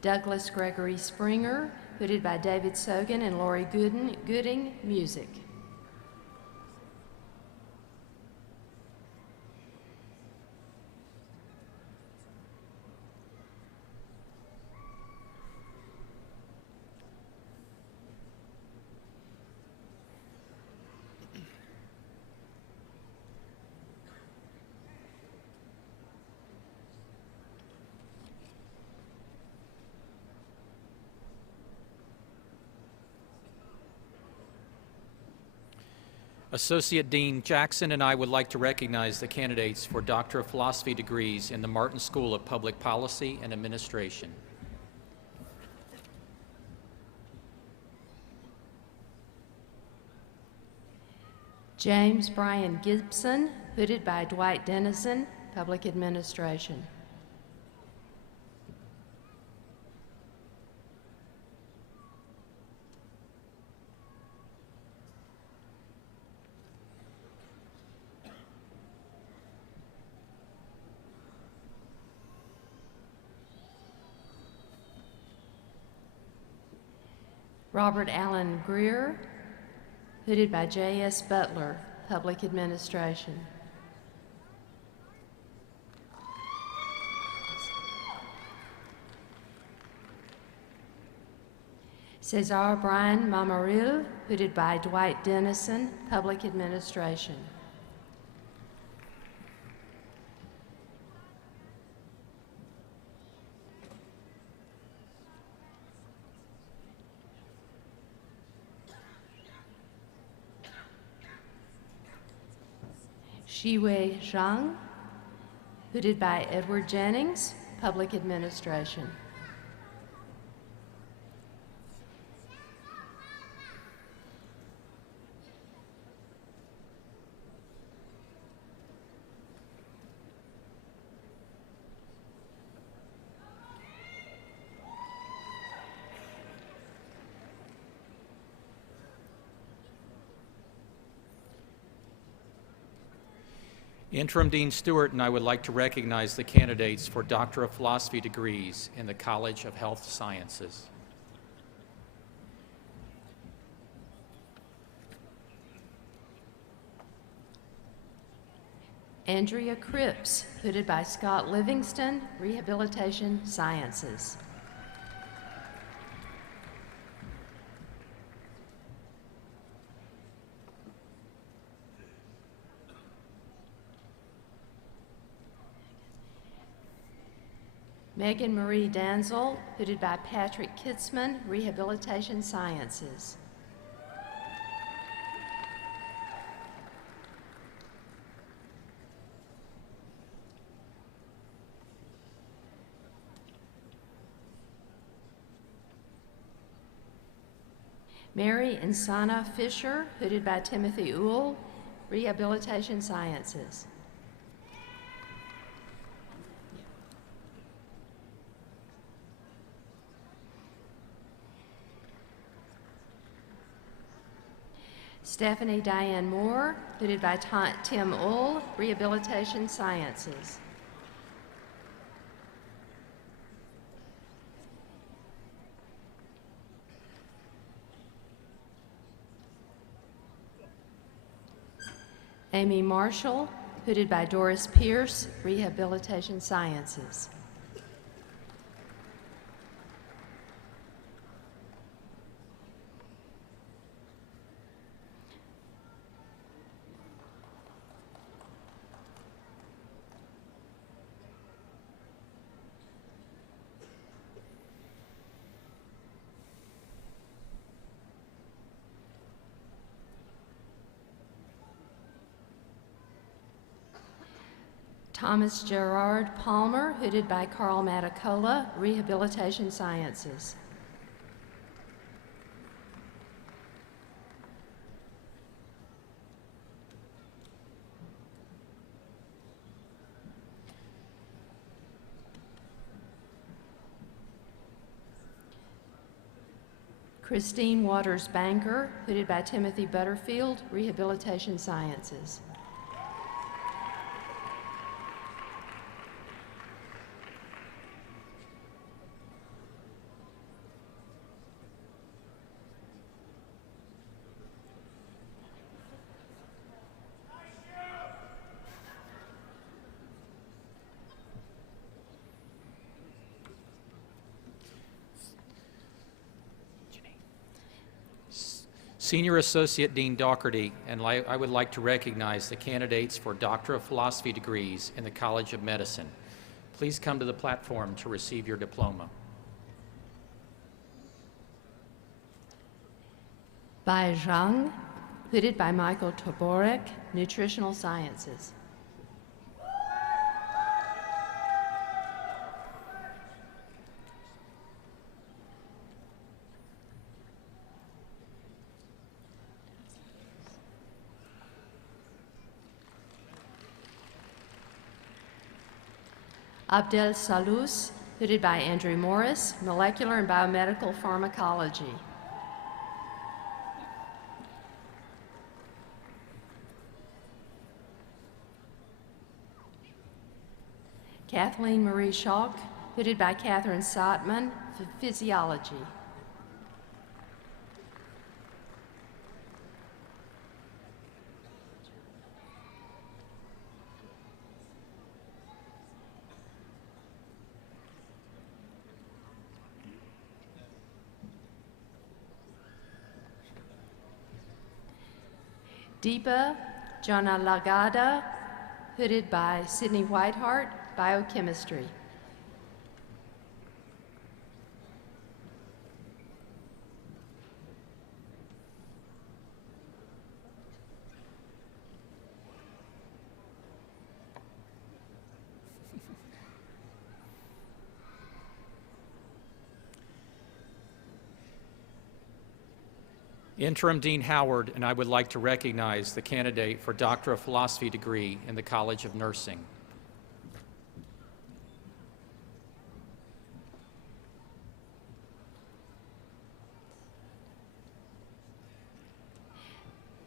Douglas Gregory Springer, hooded by David Sogan and Lori Gooding, Music. Associate Dean Jackson and I would like to recognize the candidates for Doctor of Philosophy degrees in the Martin School of Public Policy and Administration. James Brian Gibson, hooded by Dwight Dennison, Public Administration. Robert Allen Greer, hooded by J.S. Butler, Public Administration. Cesar Brian Mamaril, hooded by Dwight Dennison, Public Administration. Shiwei Zhang, hooded by Edward Jennings, Public Administration. Interim Dean Stewart and I would like to recognize the candidates for Doctor of Philosophy degrees in the College of Health Sciences. Andrea Cripps, hooded by Scott Livingston, Rehabilitation Sciences. Megan Marie Danzel, hooded by Patrick Kitzman, Rehabilitation Sciences. Mary Insana Fisher, hooded by Timothy Uhl, Rehabilitation Sciences. Stephanie Diane Moore, hooded by Tim Uhl, Rehabilitation Sciences. Amy Marshall, hooded by Doris Pierce, Rehabilitation Sciences. Thomas Gerard Palmer, hooded by Carl Matacola, Rehabilitation Sciences. Christine Waters Banker, hooded by Timothy Butterfield, Rehabilitation Sciences. Senior Associate Dean Dougherty, and I would like to recognize the candidates for Doctor of Philosophy degrees in the College of Medicine. Please come to the platform to receive your diploma. Bai Zhang, hooded by Michael Toborek, Nutritional Sciences. Abdel Salous, hooded by Andrew Morris, Molecular and Biomedical Pharmacology. Kathleen Marie Schalk, hooded by Catherine Sotman, Physiology. Deepa Janalagada, hooded by Sydney Whiteheart, Biochemistry. Interim Dean Howard, and I would like to recognize the candidate for Doctor of Philosophy degree in the College of Nursing.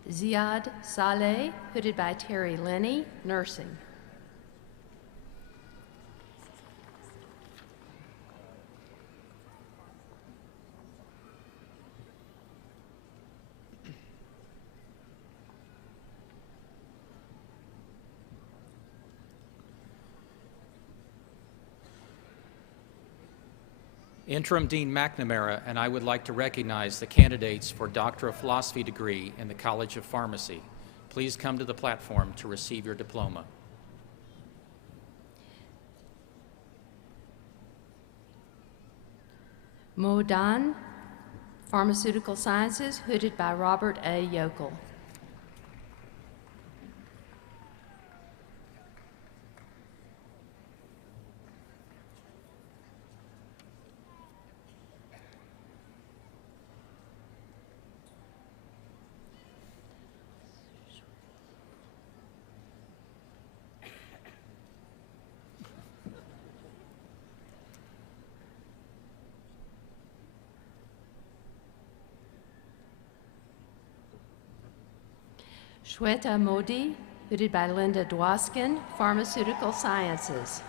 Ziad Saleh, hooded by Terry Lenny, Nursing. Interim Dean McNamara, and I would like to recognize the candidates for Doctor of Philosophy degree in the College of Pharmacy. Please come to the platform to receive your diploma. Mo Dan, Pharmaceutical Sciences, hooded by Robert A. Yokel. Shweta Modi, hooded by Linda Dwoskin, Pharmaceutical Sciences.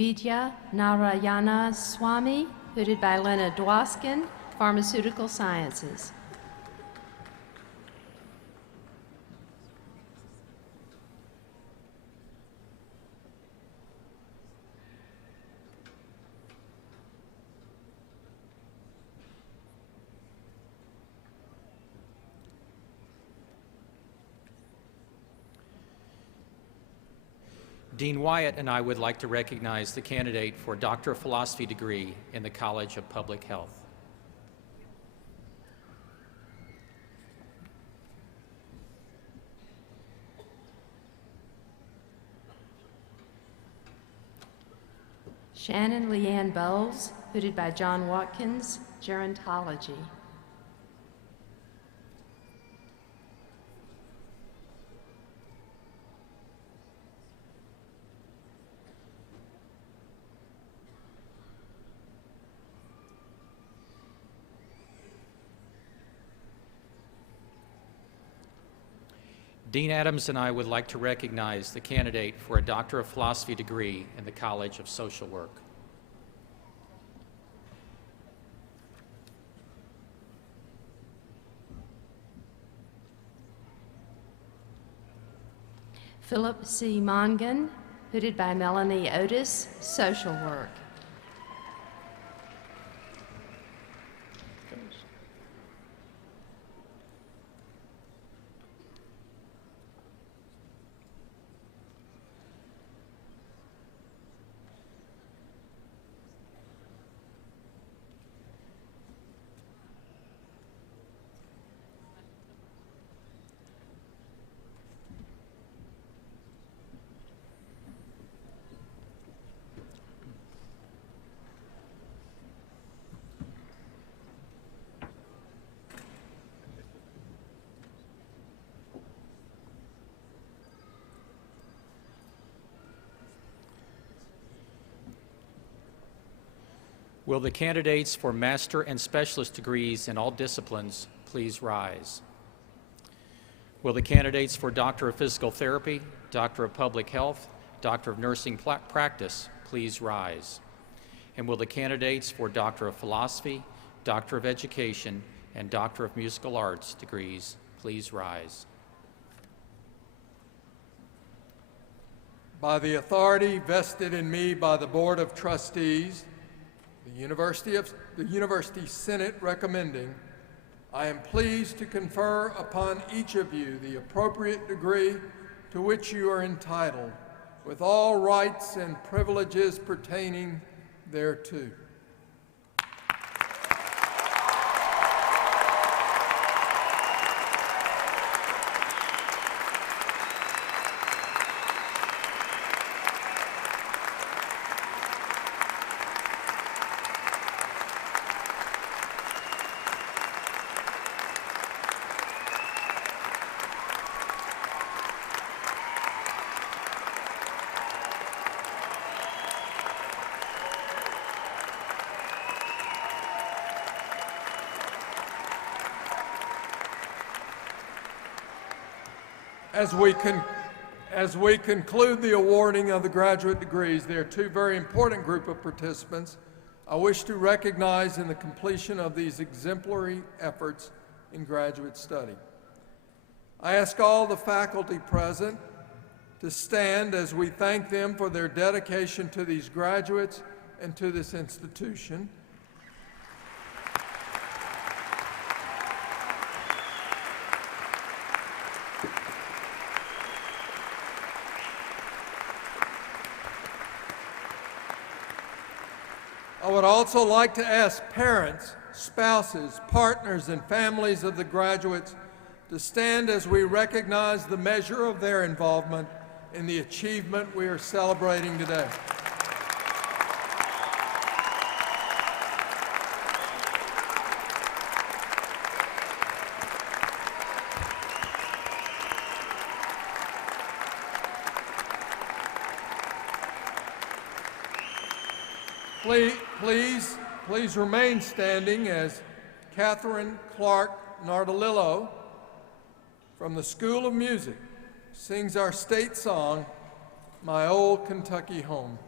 Vidya Narayana Swami, hooded by Lena Dwoskin, Pharmaceutical Sciences. Dean Wyatt and I would like to recognize the candidate for Doctor of Philosophy degree in the College of Public Health. Shannon Leanne Bowles, hooded by John Watkins, Gerontology. Dean Adams and I would like to recognize the candidate for a Doctor of Philosophy degree in the College of Social Work. Philip C. Mongan, hooded by Melanie Otis, Social Work. Will the candidates for master and specialist degrees in all disciplines please rise? Will the candidates for Doctor of Physical Therapy, Doctor of Public Health, Doctor of Nursing Practice please rise? And will the candidates for Doctor of Philosophy, Doctor of Education, and Doctor of Musical Arts degrees please rise? By the authority vested in me by the Board of Trustees, the University Senate recommending, I am pleased to confer upon each of you the appropriate degree to which you are entitled, with all rights and privileges pertaining thereto. As we conclude the awarding of the graduate degrees, there are two very important group of participants I wish to recognize in the completion of these exemplary efforts in graduate study. I ask all the faculty present to stand as we thank them for their dedication to these graduates and to this institution. I would also like to ask parents, spouses, partners, and families of the graduates to stand as we recognize the measure of their involvement in the achievement we are celebrating today. Please remain standing as Catherine Clark Nardolillo from the School of Music sings our state song, My Old Kentucky Home.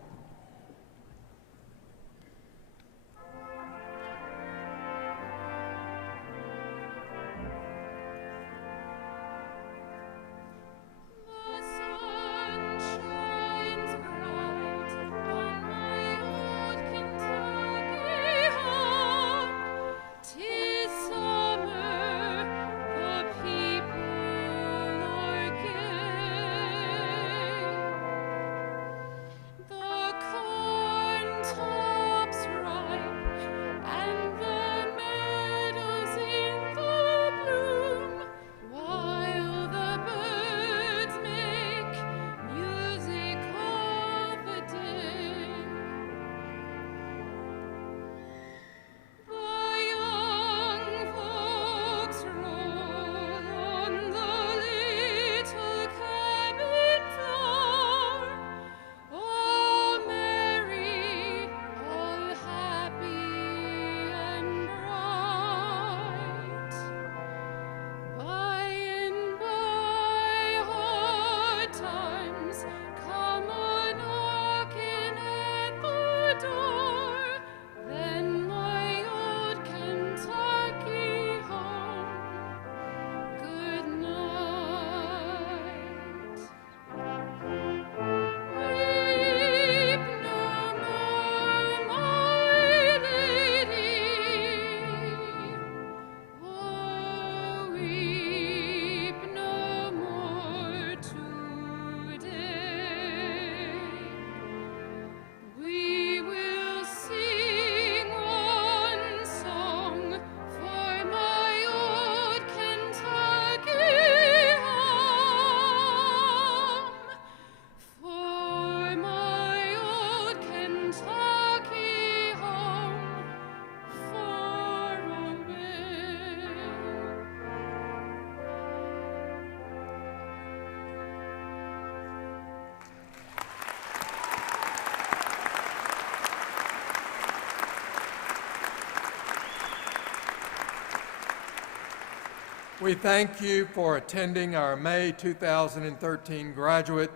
We thank you for attending our May 2013 graduate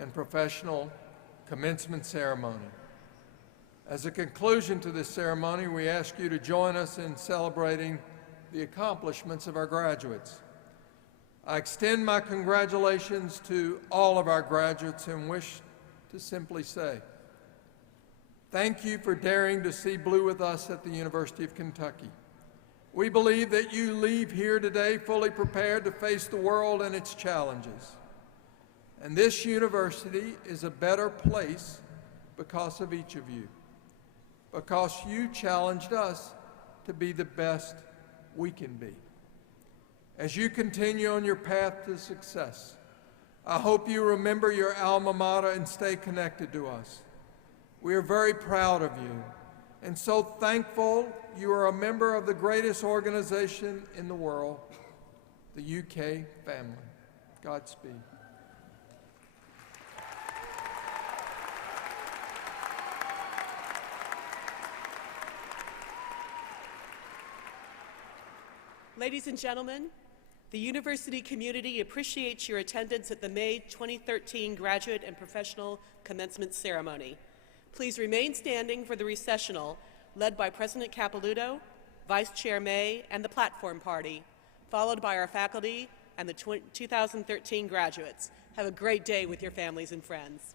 and professional commencement ceremony. As a conclusion to this ceremony, we ask you to join us in celebrating the accomplishments of our graduates. I extend my congratulations to all of our graduates and wish to simply say, thank you for daring to see blue with us at the University of Kentucky. We believe that you leave here today fully prepared to face the world and its challenges. And this university is a better place because of each of you, because you challenged us to be the best we can be. As you continue on your path to success, I hope you remember your alma mater and stay connected to us. We are very proud of you and so thankful you are a member of the greatest organization in the world, the UK family. Godspeed. Ladies and gentlemen, the university community appreciates your attendance at the May 2013 Graduate and Professional Commencement Ceremony. Please remain standing for the recessional led by President Capilouto, Vice Chair May, and the platform party, followed by our faculty and the 2013 graduates. Have a great day with your families and friends.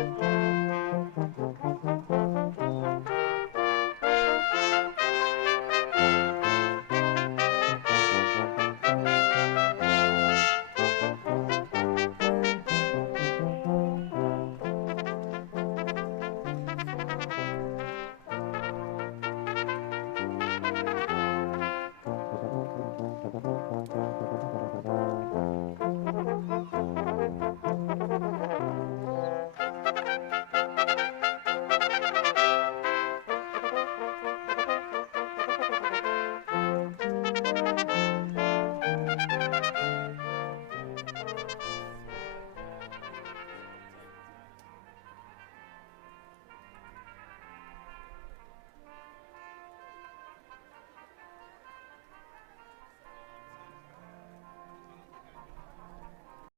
Thank you.